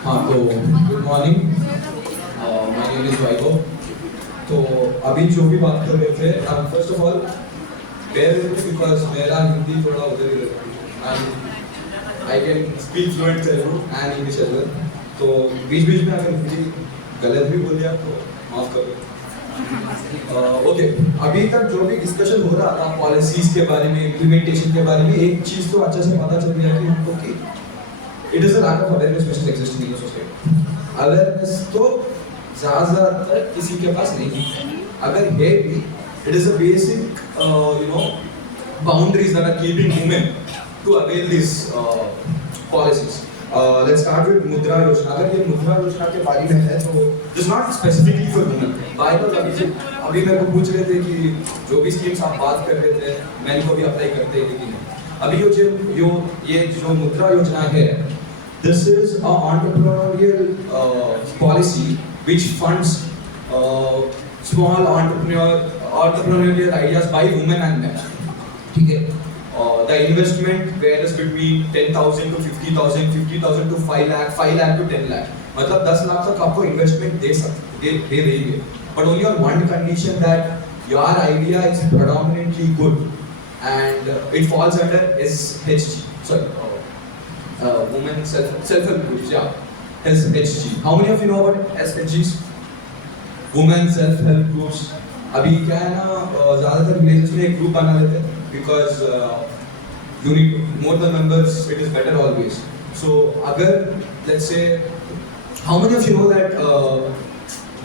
हाँ तो good morning, my name is Vaibhav. तो अभी जो भी बात कर रहे थे, first of all bear with me because मेरा हिंदी थोड़ा उधर ही रहता है and I can speak fluent Telugu and English as well. तो बीच बीच में अगर हिंदी गलत भी बोल दिया तो माफ करो। ओके, अभी तक जो भी डिस्कशन हो रहा था पॉलिसीज के बारे में, इम्प्लीमेंटेशन के बारे में, एक चीज तो अच्छे से पता चल गया कि हमको कि it is a lack of awareness which is existing in the society. Awareness तो ज्यादातर किसी के पास नहीं है, अगर है भी it is a basic boundaries that are keeping women to avail this policies. Let's start with Mudra Yojana. अगर ये मुद्रा योजना के बारे में है तो it's not specifically for women. By the way अभी मेरे को पूछ रहे थे कि जो भी स्कीम्स आप बात कर रहे थे मैं इनको भी अप्लाई करते हैं कि नहीं। अभी ये जो मुद्रा योजना है, this is a entrepreneurial policy which funds small entrepreneurial ideas by women and men. ठीक है, the investment varies between 10,000 to 50,000, 50,000 to 5 lakh, 5 lakh to 10 lakh. मतलब 10 लाख तक आपको इन्वेस्टमेंट दे रही है, but only on one condition that your idea is predominantly good and it falls under SHG. Sorry, women self-help groups. Yeah, SHG. How many of you know about SHGs? Women self-help groups. अभी क्या है ना, ज़्यादातर विलेजेस में एक ग्रुप बना लेते हैं because you need more the members, it is better always. So अगर let's say, how many of you know that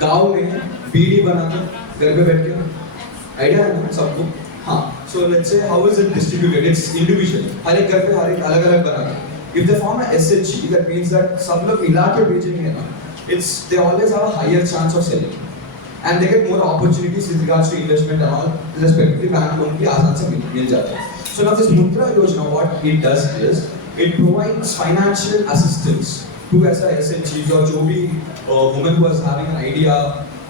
गांव में बीड़ी बनाते घर पे बैठ के, आइडिया है ना सबको? हाँ, so let's say how is it distributed? It's individual. हर एक घर पे हर एक अलग-अलग बनाते हैं. If they form a SHG, that means that सब लोग मिला के बेचेंगे ना, they always have a higher chance of selling. And they get more opportunities with regards to investment and all, respectively bank loan भी आसान से मिल जाता है. So now this Mudra Yojana, what it does is, it provides financial assistance to ऐसा SHGs और जो भी women who is having an idea,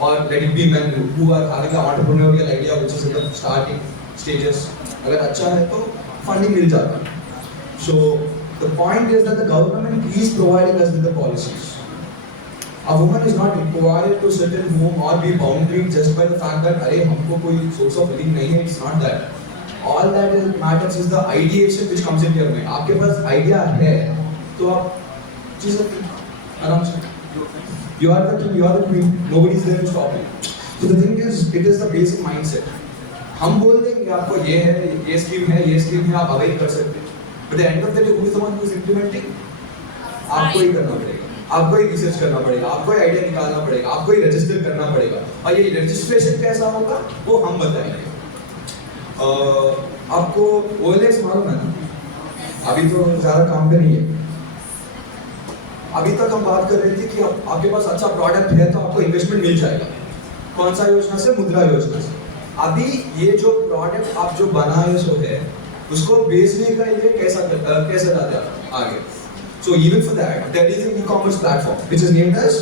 or let it be men who are having an entrepreneurial idea which is in the starting stages. अगर अच्छा है तो funding मिल जाता है. So the point is that the government is providing us with the policies. A woman is not required to sit in home or be bounded just by the fact that अरे हमको कोई source of living नहीं है. It's not that. All that matters is the ideation which comes in your mind. आपके पास idea है तो आप चीज़ आराम से. You are the king, you are the queen. Nobody is there to stop you. So the thing is, it is the basic mindset. हम बोल देंगे आपको ये है, ये स्कीम है, आप अवेल कर सकते हैं. But the end of the day, who is the one who is implementing? आपको ही करना पड़ेगा. आपको ही रिसर्च करना पड़ेगा, आपको ही आइडिया निकालना पड़ेगा, आपको ही रजिस्टर करना पड़ेगा. और ये रजिस्ट्रेशन कैसा होगा वो हम बताएंगे. आपको OLX मालूम है ना? अभी तो ज़्यादा काम पे नहीं है. अभी तक हम बात कर रहे थे कि आपके पास अच्छा प्रोडक्ट है तो आपको इन्वेस्टमेंट मिल जाएगा. कौन सा योजना से? मुद्रा योजना से. अभी ये जो प्रोडक्ट आप जो बनाए सो है उसको बेचने का ये कैसे जाते हैं आगे. So even for that, there is an e-commerce platform which is named as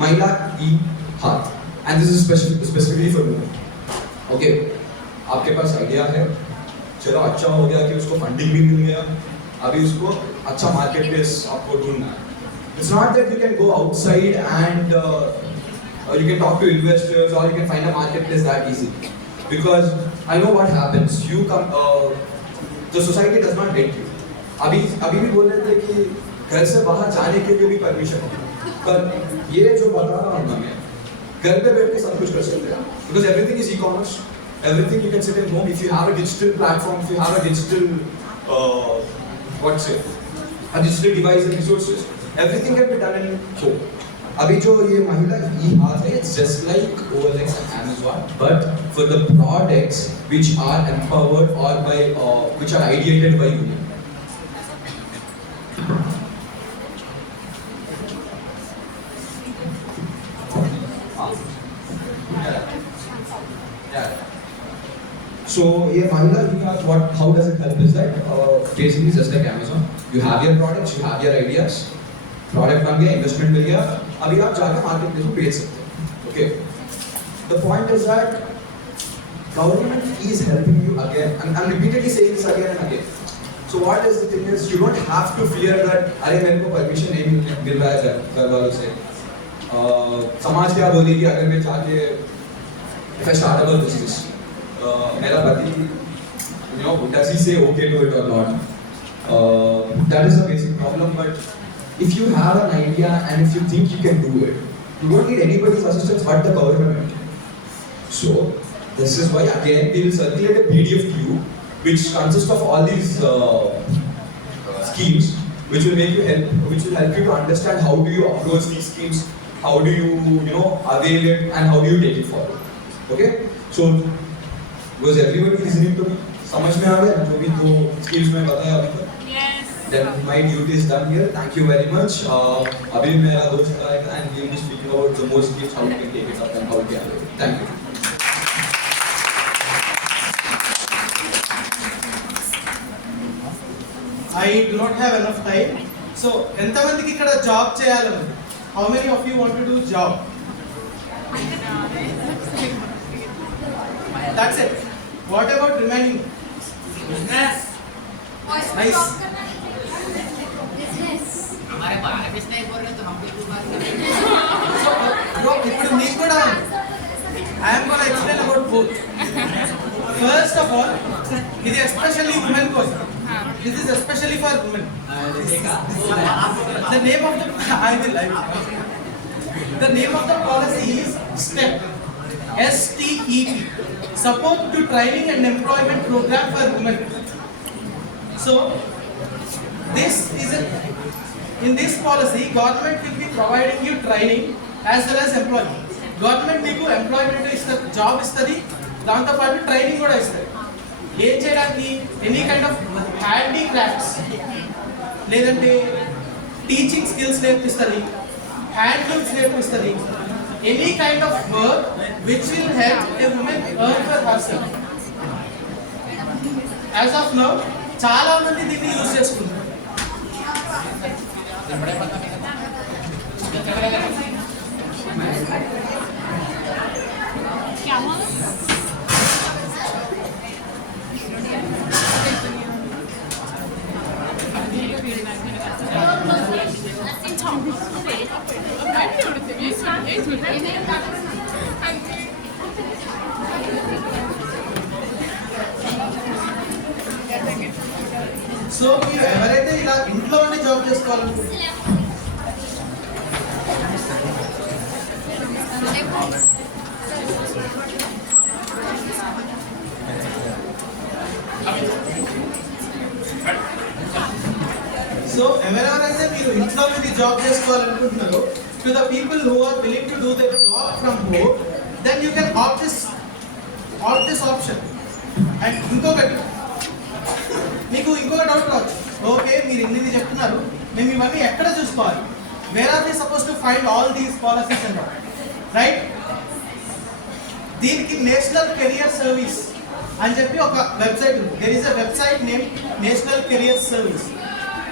Mahila E-Haat, and this is specifically for women. Okay, आपके पास आइडिया है, चलो अच्छा हो गया कि उसको फंडिंग भी मिल गया. अभी उसको अच्छा मार्केट प्लेस आपको ढूंढना है. It's not that you can go outside and you can talk to investors or you can find a marketplace that easy. because I know what happens. You come, the society does not get you. अभी भी बोल रहे थे कि घर से बाहर जाने के लिए भी परमिशन है, पर ये जो बता रहा हूँ मैं, घर पे बैठ के सब कुछ कर सकते हैं, because everything is e-commerce, everything you can sit at home. If you have a digital platform, if you have a digital a digital device and resources, everything can be done in home. अभी जो ये महिला e-haat है, it's just like OLX and Amazon, but for the products which are empowered or by which are ideated by women. So ये महिला e-haat, how does it help is that basically just like Amazon, you have your products, you have your ideas, product बन गया, investment मिल गया, अभी आप जाकर market place में बेच सकते हैं. Okay. The point is that government is helping you again. I'm repeatedly saying this again and again. So what is the thing is, you don't have to fear that अरे मेरे को permission नहीं मिल रहा है घर वालों से. समाज क्या बोलेगी अगर मैं जाके if I start a business, मेरा पति, does he say okay to it or not? That is a basic problem. But if you have an idea and if you think you can do it, you don't need anybody's assistance but the government. So this is why again we will circulate a PDF to you, which consists of all these schemes, which will help you to understand how do you approach these schemes, how do you avail it, and how do you take it forward. Okay? So was everybody listening to me? समझ में आ गया जो भी दो schemes में बताया अभी तक? Yes. Then my duty is done here. Thank you very much. अभी मेरा दोस्त आएगा and we will be speaking about the more schemes, how we can take it up and how we can do it. Thank you. I do not have enough time. So, ఎంతమందికి ఇక్కడ జాబ్ చేయాలని? How many of you want to do job? That's it. What about remaining? Business. Nice. हमारे बाहर बिजनेस बोल रहे तो हम भी बात करेंगे. So, bro, ఇప్పుడు మీకు కూడా I am going to explain about both. First of all, ఇది especially women కోసం. This is especially for women. The name of the the name of the policy is STEP. STEP. Support to Training and Employment Program for Women. So, in this policy, government will be providing you training as well as employment. Government మీకు employment ఇస్తుంది, జాబ్ ఇస్తుంది, దాంతో పాటు ట్రైనింగ్ కూడా ఇస్తుంది. ఏం చేయడానికి? Any kind of handicrafts లేదంటే టీచింగ్ స్కిల్స్ నేర్పిస్తుంది, హ్యాండ్లూమ్స్ నేర్పిస్తుంది. Any kind of work which will help A women earn for herself. As of now చాలా మంది దీన్ని యూజ్ చేసుకుంటారు. क्या हुआ? సో మీరు ఎవరైతే ఇలా ఇంట్లో ఉండి జాబ్ చేసుకోవాలనుకుంటున్నారు, సో ఎవరెవరైతే మీరు ఇంట్లో నుండి జాబ్ చేసుకోవాలనుకుంటున్నారో, to the people who are willing to do the job from home, then you can opt this option. And ఇంకొకటి, మీకు ఇంకొక డౌట్ రావచ్చు, ఓకే మీరు ఇన్ని చెప్తున్నారు, మేము ఇవన్నీ ఎక్కడ చూసుకోవాలి? Where are we suppose to find all these policies and right? దీనికి నేషనల్ కెరియర్ సర్వీస్ అని చెప్పి ఒక వెబ్సైట్ ఉంది. There is a website name national career service.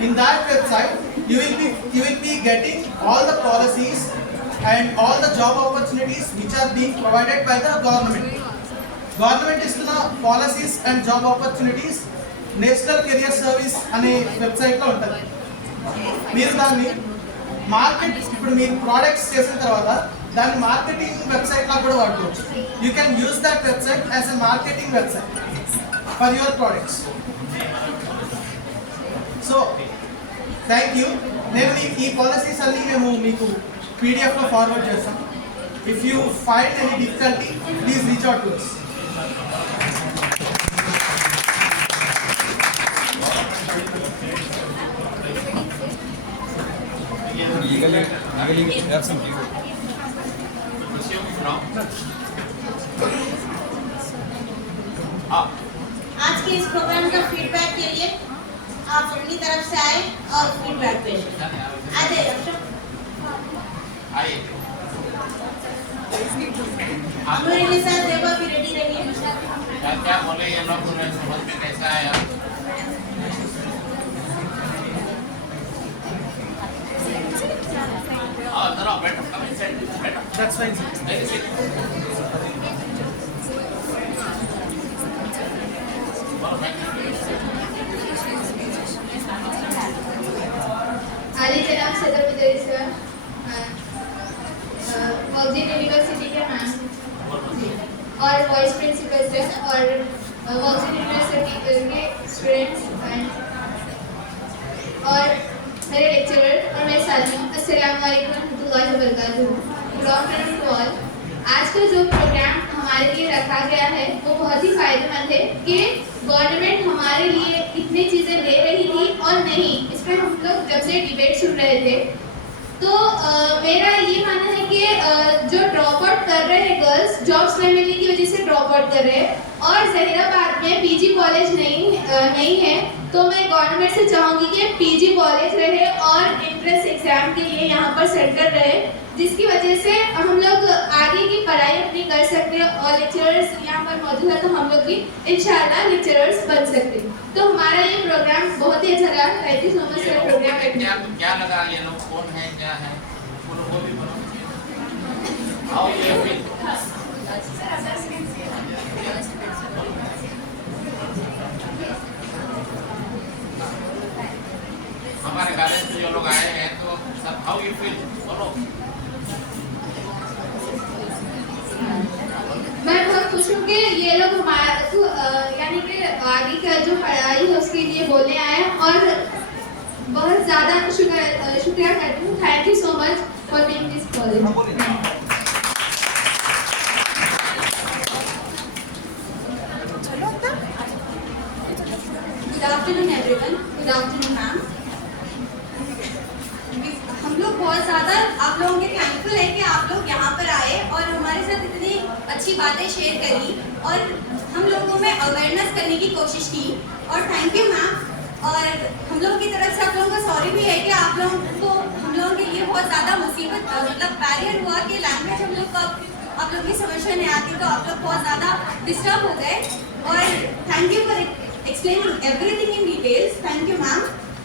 In that website, you will be getting all the policies and all the job opportunities which are being provided by the government. Government istuna policies and job opportunities National Career Service ane website lo untadi. Meer danni market ఇప్పుడు మీరు ప్రొడక్ట్స్ చేసిన తర్వాత దాని marketing website లా కూడా వాడుకోవచ్చు. You can use that website as a marketing website for your products. So thank you. నేను మీకు ఈ పాలసీస్ అన్ని మేము మీకు PDF లో ఫార్వర్డ్ చేస్తాం. If you find any difficulty please reach out to us. Legally, have some view. आज के इस प्रोग्राम का फीडबैक के लिए आप अपनी तरफ से आए और फीडबैक पेश करें. आ जाइए अक्षर. आइए नूरिन निसा देवा भी रेडी रहिए. क्या क्या बोले ये लोग तुम्हें समझ में कैसा आया? जरा बैठो, कम इनसाइड, बैठो. That's fine, sir. Take a seat. बोलो, बैठो. आली जनाब सदर विजय सर, ऑक्सिजन यूनिवर्सिटी के मैम और वाइस प्रिंसिपल सर और ऑक्सिजन यूनिवर्सिटी के स्टूडेंट्स और मेरे लेक्चरर और मेरे साथियों, अस्सलाम वालेकुम रहमतुल्लाहि व बरकातुहू. Good afternoon to all. आज का जो प्रोग्राम हमारे लिए रखा गया है वो बहुत ही फायदेमंद है कि गवर्नमेंट हमारे लिए इतनी चीज़ें ले रही थी और नहीं, इस पर हम लोग जब से डिबेट सुन रहे थे तो मेरा ये मानना है कि जो ड्रॉप आउट कर रहे हैं गर्ल्स, जॉब्स न मिलने की वजह से ड्रॉप आउट कर रहे हैं और जहीराबाद में PG कॉलेज नहीं है, तो मैं गवर्नमेंट से चाहूँगी कि PG कॉलेज रहे और एंट्रेंस एग्जाम के लिए यहाँ पर सेंटर रहे, जिसकी वजह से हम लोग आगे की पढ़ाई अपनी कर सकते हैं और लेक्चरर्स यहाँ पर मौजूद है तो हम लोग भी इंशाल्लाह लेक्चरर्स बन सकते हैं. तो हमारा ये प्रोग्राम बहुत ही अच्छा रहा. Thank you so much for program. क्या लगा ये लोग कौन है क्या है? बोलो वो भी बोलो. आओ ये फिर हमारे कॉलेज से जो लोग आए हैं तो सब हाउ यू फील बोलो. मैं बहुत खुश हूँ कि ये लोग हमारा यानी कि आगे का जो पढ़ाई है उसके लिए बोलने आए हैं और बहुत ज़्यादा शुक्रिया करती हूँ. Thank you so much for being this college. Good afternoon everyone. Good afternoon ma'am. हम लोग बहुत ज़्यादा आप लोगों के थैंकफुल है कि आप लोग यहाँ पर आए और हमारे साथ इतनी अच्छी बातें शेयर करी और हम लोगों में अवेयरनेस करने की कोशिश की और थैंक यू मैम. और हम लोगों की तरफ से आप लोगों का सॉरी भी है कि आप लोगों को हम लोगों के लिए बहुत ज़्यादा मुसीबत मतलब बैरियर हुआ कि लैंग्वेज हम लोग का आप लोग की समझ में नहीं आती तो आप लोग बहुत ज़्यादा डिस्टर्ब हो गए और thank you for explaining everything in details. Thank you ma'am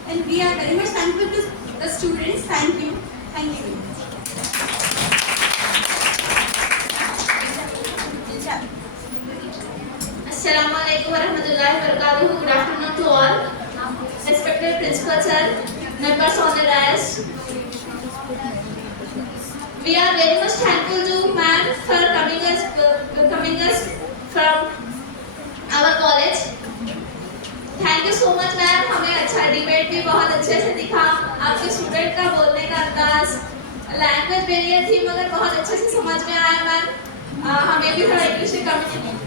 and we are very much thankful to the students. Thank you. Thank you. Assalamualaikum warahmatullahi wabarakatuh. Good afternoon to all. Respected principal sir, members on the dais. We are very much thankful to ma'am for coming us from our college. Thank you so much ma'am. हमें अच्छा डिबेट भी बहुत अच्छे से दिखा. आपके स्टूडेंट का बोलने का अंदाज, लैंग्वेज बैरियर थी मगर बहुत अच्छे से समझ में आया मैम. हमें भी थोड़ा इंग्लिश में कम्युनिकेट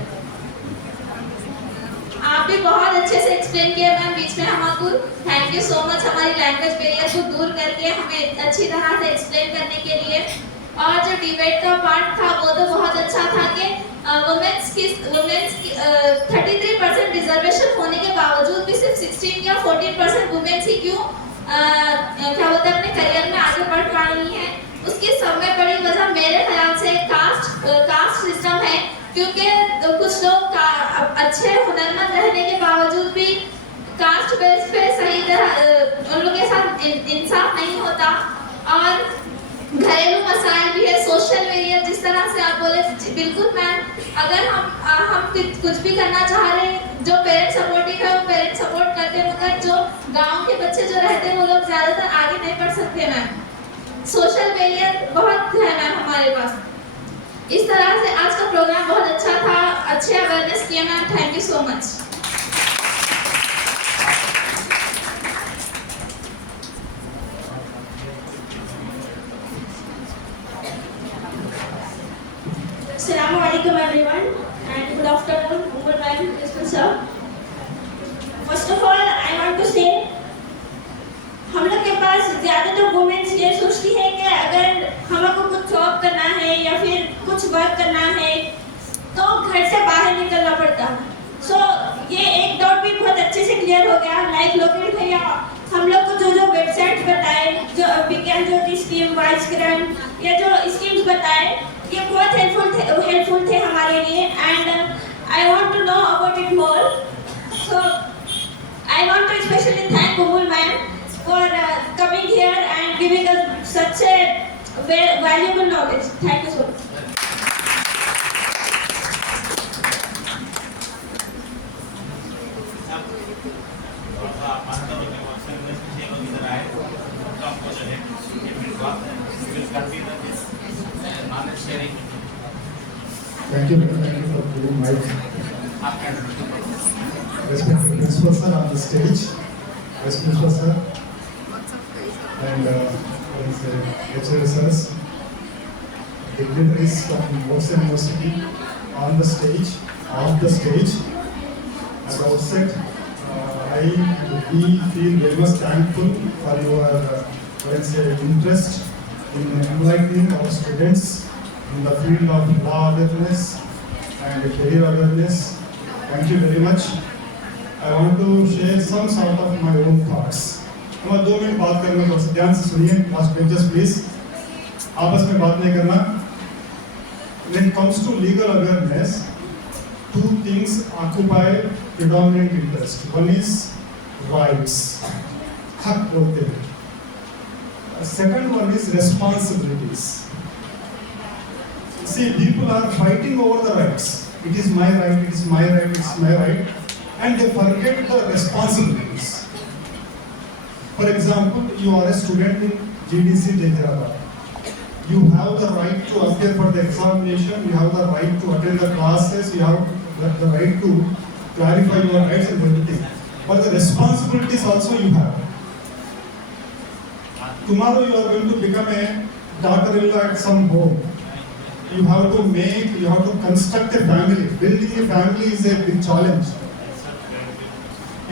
आप भी बहुत अच्छे से एक्सप्लेन किया मैम बीच में हमको. थैंक यू सो मच हमारी लैंग्वेज बैरियर को दूर करके हमें अच्छी तरह से एक्सप्लेन करने के लिए. और जो डिबेट का पार्ट था वो तो बहुत अच्छा था कि वुमेन्स की 33% रिजर्वेशन होने के बावजूद भी सिर्फ 16 या 14% वुमेन्स ही क्यों क्या बोलते हैं अपने करियर में आगे बढ़ पा रही हैं. उसकी सब में बड़ी वजह मेरे ख्याल से कास्ट सिस्टम है, क्योंकि कुछ लोग अच्छे हुनरमंद रहने के बावजूद भी कास्ट बेस पे सही तरह उन लोगों के साथ इंसाफ नहीं होता. और घरेलू मसाइल भी है, सोशल मीडिया जिस तरह से आप बोले बिल्कुल मैम. अगर हम कुछ भी करना चाह रहे हैं, जो पेरेंट्स सपोर्टिव है वो पेरेंट्स सपोर्ट करते हैं, मगर जो गांव के बच्चे जो रहते हैं वो लोग ज़्यादातर आगे नहीं बढ़ सकते मैम. सोशल फेलियर बहुत है मैम हमारे पास। इस तरह से आज का प्रोग्राम बहुत अच्छा था, अच्छे अवेयरनेस किया ma'am, thank you so much. Assalamualaikum everyone and good afternoon, Mumbai Principal sir. First of all, I want to say हम लोग के पास ज़्यादातर वुमेन्स ये सोचती है कि अगर हमको कुछ जॉब करना है या फिर कुछ वर्क करना है तो घर से बाहर निकलना पड़ता है। सो ये एक डाउट भी बहुत अच्छे से क्लियर हो गया। लाइक लोकेट भैया हम लोग को जो वेबसाइट बताए, जो विज्ञान ज्योति स्कीम, वाइस किरण, ये जो स्कीम्स बताए ये बहुत हेल्पफुल थे हमारे लिए and I want to know about it more. So I want to specially thank Kumul ma'am for coming here and giving us such a valuable knowledge. Thank you so much. Thank you for giving mic. Respected Principal Sir on the stage, Vice Principal Sir, and HRSS, dignitaries from Boston University on the stage, off the stage. At the outset, we feel very much thankful for your interest in enlightening our students in the field of law awareness and career awareness. Thank you very much. I want to share some sort of my own thoughts. हम 2 मिनट बात करेंगे, तो ध्यान से सुनिए, last benchers please, आपस में बात नहीं करना। When it comes to legal awareness, 2 things occupy predominant interest. One is rights, हक बोलते हैं. Second one is responsibilities. See, people are fighting over the rights. It is my right, it is my right, it is my right, and they forget the responsibilities. For example, you are a student in GDC Hyderabad. You have the right to appear for the examination, you have the right to attend the classes, you have the right to clarify your rights and everything. But the responsibilities also you have. Tomorrow you are going to become a daughter-in-law at some home. You have to construct a family. Building a family is a big challenge.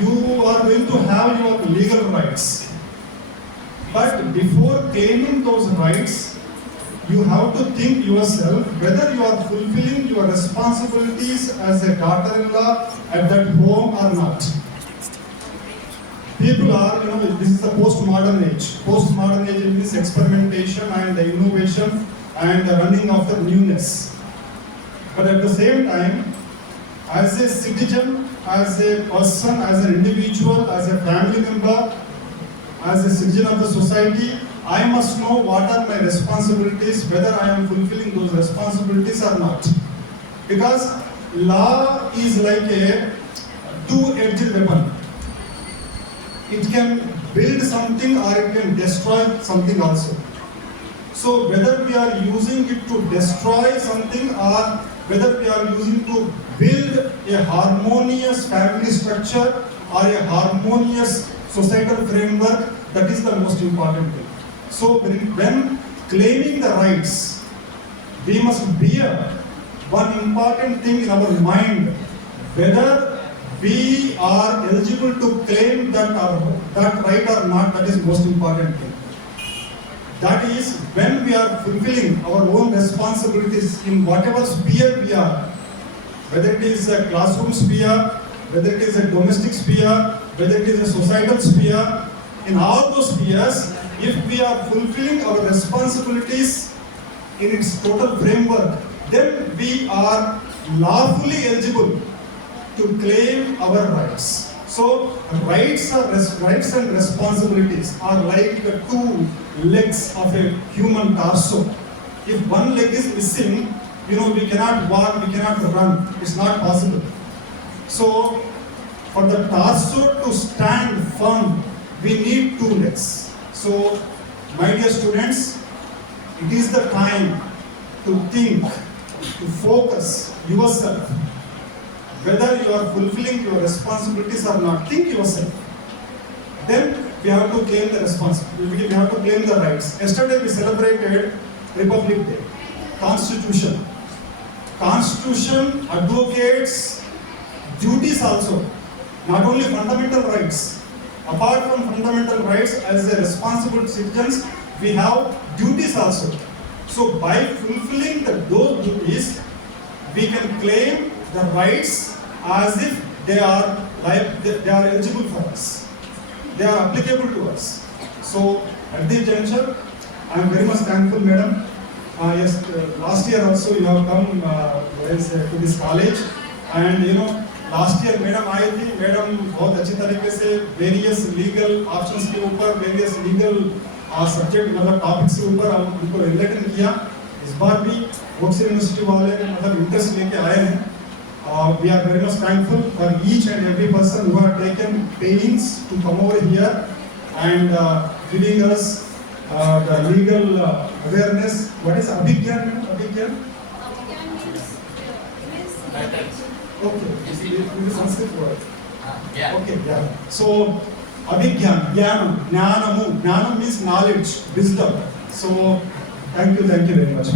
You are going to have your legal rights. But before claiming those rights, you have to think yourself whether you are fulfilling your responsibilities as a daughter-in-law at that home or not. People are, this is the post-modern age. Post-modern age means experimentation and innovation and running after newness. But at the same time, as a citizen, as a person, as an individual, as a family member, as a citizen of the society, I must know what are my responsibilities, whether I am fulfilling those responsibilities or not. Because law is like a two-edged weapon. It can build something or it can destroy something also. So whether we are using it to destroy something or whether we are using to build a harmonious family structure or a harmonious societal framework, that is the most important thing. So when claiming the rights, we must bear one important thing in our mind, whether we are eligible to claim that right or not. That is most important thing. That is when we are fulfilling our own responsibilities in whatever sphere we are, whether it is a classroom sphere, whether it is a domestic sphere, whether it is a societal sphere. In all those spheres, if we are fulfilling our responsibilities in its total framework, then we are lawfully eligible to claim our rights. So rights and responsibilities are like the 2 legs of a human torso. If one leg is missing, we cannot walk, we cannot run. It's not possible. So for the torso to stand firm, we need 2 legs. So My dear students, it is the time to think, to focus yourself, whether you are fulfilling your responsibilities or not. Think yourself. Then we have to claim the responsibility, we have to claim the rights. Yesterday we celebrated Republic Day, Constitution. Constitution advocates duties also, not only fundamental rights. Apart from fundamental rights, as a responsible citizens, we have duties also. So by fulfilling those duties, we can claim the rights as if they are eligible for us. They are applicable to us. So at this juncture, I am very much thankful, madam. Yes, last year also you have come to this college, and last year madam आई थी, madam बहुत अच्छी तरीके से various legal options के ऊपर, various legal subject मतलब टॉपिक्स के ऊपर हम उनको रिलेटेड किया. इस बार भी वॉक्स यूनिवर्सिटी वाले मतलब इंटरेस्ट लेके आए हैं. We are very much thankful for each and every person who have taken pains to come over here and giving us the legal awareness. What is Abhigyan? Abhigyan? Okay, this is Sanskrit word. Yeah. Okay, yeah. So, Abhigyan, Jnanam, Jnanamu. Jnanam means knowledge, wisdom. So, thank you very much.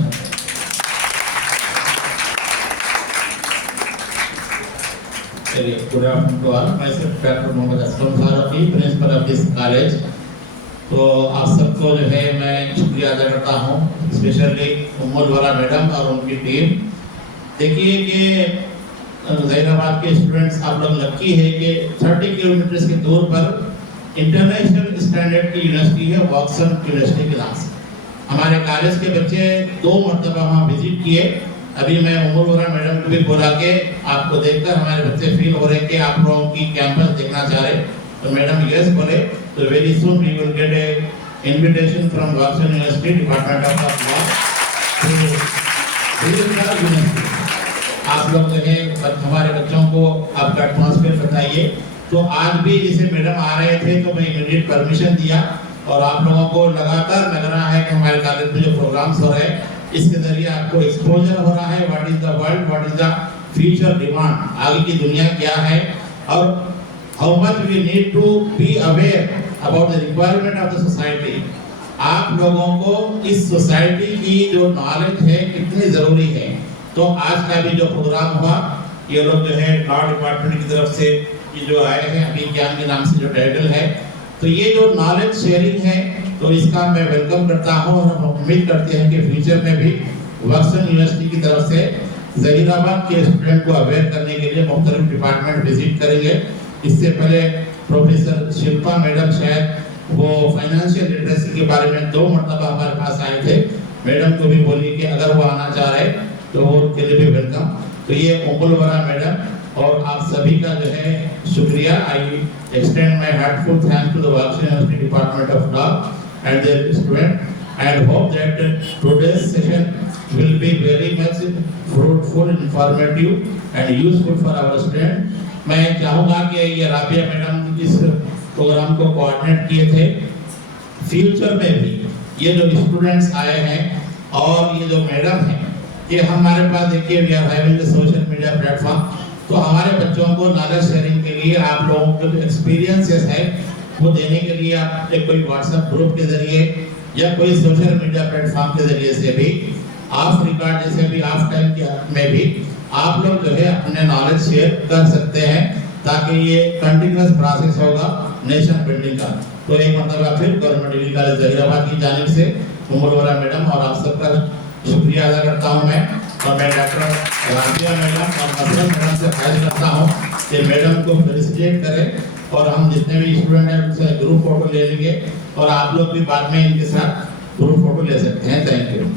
Good afternoon to all. Myself Dr. Mohammad Aslam Farafi, principal of this college. तो आप सबको जो है मैं शुक्रिया अदा करता हूँ, स्पेशली उम्मुलवरा मैडम और उनकी टीम. देखिए कि जहीराबाद के स्टूडेंट्स आप लोग लकी है कि 30 किलोमीटर के दूर पर इंटरनेशनल स्टैंडर्ड की यूनिवर्सिटी है, वॉक्सन यूनिवर्सिटी के नाम से. हमारे कॉलेज के बच्चे 2 मरतबा वहाँ विजिट किए. अभी मैं उम्मुलवरा मैडम को भी बुला के आपको देखकर हमारे बच्चे फील हो रहे कि आप लोगों की कैंपस देखना चाह रहे. तो मैडम यस बोले, तो very soon we will get a invitation from Woxsen university department of law to visit the university. आप लोग जो है हमारे बच्चों को आपका एटमॉस्फेयर बताइए. तो आज भी जैसे मैडम आ रहे थे तो मैं इमीडिएट परमिशन दिया, और आप लोगों को लगातार लग रहा है कि हमारे कॉलेज में जो प्रोग्राम्स हो रहे हैं इसके जरिए आपको एक्सपोजर हो रहा है. What is the world, what is the future demand, आगे की दुनिया क्या है, और how much we need to be aware about the requirement of the society. आप लोगों को इस सोसाइटी की जो नॉलेज है कितनी जरूरी है. तो आज का भी जो प्रोग्राम हुआ, ये लोग जो है लॉ डिपार्टमेंट की तरफ से ये जो आए हैं, अभिज्ञान के नाम से जो टाइटल है, तो ये जो नॉलेज शेयरिंग है तो इसका मैं वेलकम करता हूँ. और हम उम्मीद करते हैं कि फ्यूचर में भी वॉक्सन यूनिवर्सिटी की तरफ से जहीराबाद के स्टूडेंट को अवेयर करने के लिए मुख्तलिफ डिपार्टमेंट विजिट करेंगे. इससे पहले प्रोफेसर शिल्पा मैडम शायद वो फाइनेंशियल लिटरेसी के बारे में 2 मरतबा हमारे पास आए थे. मैडम को भी बोलिए कि अगर वो आना चाह रहे तो वो उनके लिए भी वेलकम. तो ये उम्मुलवरा मैडम और आप सभी का जो है शुक्रिया. आई extend my heartfelt thanks to the Washington University Department of Law and their students, and hope that today's session will be very much fruitful, informative and useful for our students. मैं चाहूँगा कि ये राबिया मैडम इस प्रोग्राम को कोऑर्डिनेट किए थे. फ्यूचर में भी ये जो स्टूडेंट्स आए हैं और ये जो मैडम हैं, ये हमारे पास देखिए we are having the social media platform. तो हमारे बच्चों को नॉलेज शेयरिंग के लिए आप लोगों के जो एक्सपीरियंसेस है वो देने के लिए आप कोई व्हाट्सएप ग्रुप के जरिए या कोई सोशल मीडिया प्लेटफॉर्म के जरिए से भी ऑफ रिकॉर्ड जैसे भी ऑफ टाइम में भी आप लोग जो है अपने नॉलेज शेयर कर सकते हैं, ताकि ये कंटिन्यूअस प्रोसेस होगा नेशन बिल्डिंग का. तो एक मतलब फिर गवर्नमेंट डिग्री कॉलेज जहीराबाद की जानिब से उम्मुलवरा मैडम और आप सबका शुक्रिया अदा करता हूँ मैं. और मैं डॉक्टर राबिया मैडम और मसरत मैडम से ख्वाहिश करता हूँ कि मैडम को फेलिसिटेट करें और हम जितने भी स्टूडेंट हैं उनसे ग्रुप फोटो ले लेंगे, और आप लोग भी बाद में इनके साथ ग्रुप फोटो ले सकते हैं. Thank you.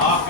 आप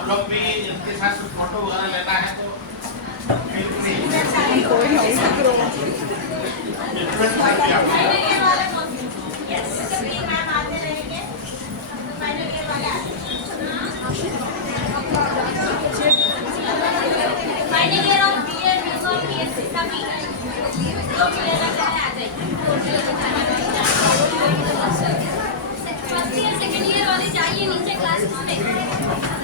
आप लोग भी इनके साथ फोटो वगैरह लेना है तो final year of BA BCom BSc सभी जो भी लेना चाहे आ जाइए। फर्स्ट ईयर सेकंड ईयर वाले जाइए नीचे क्लास में।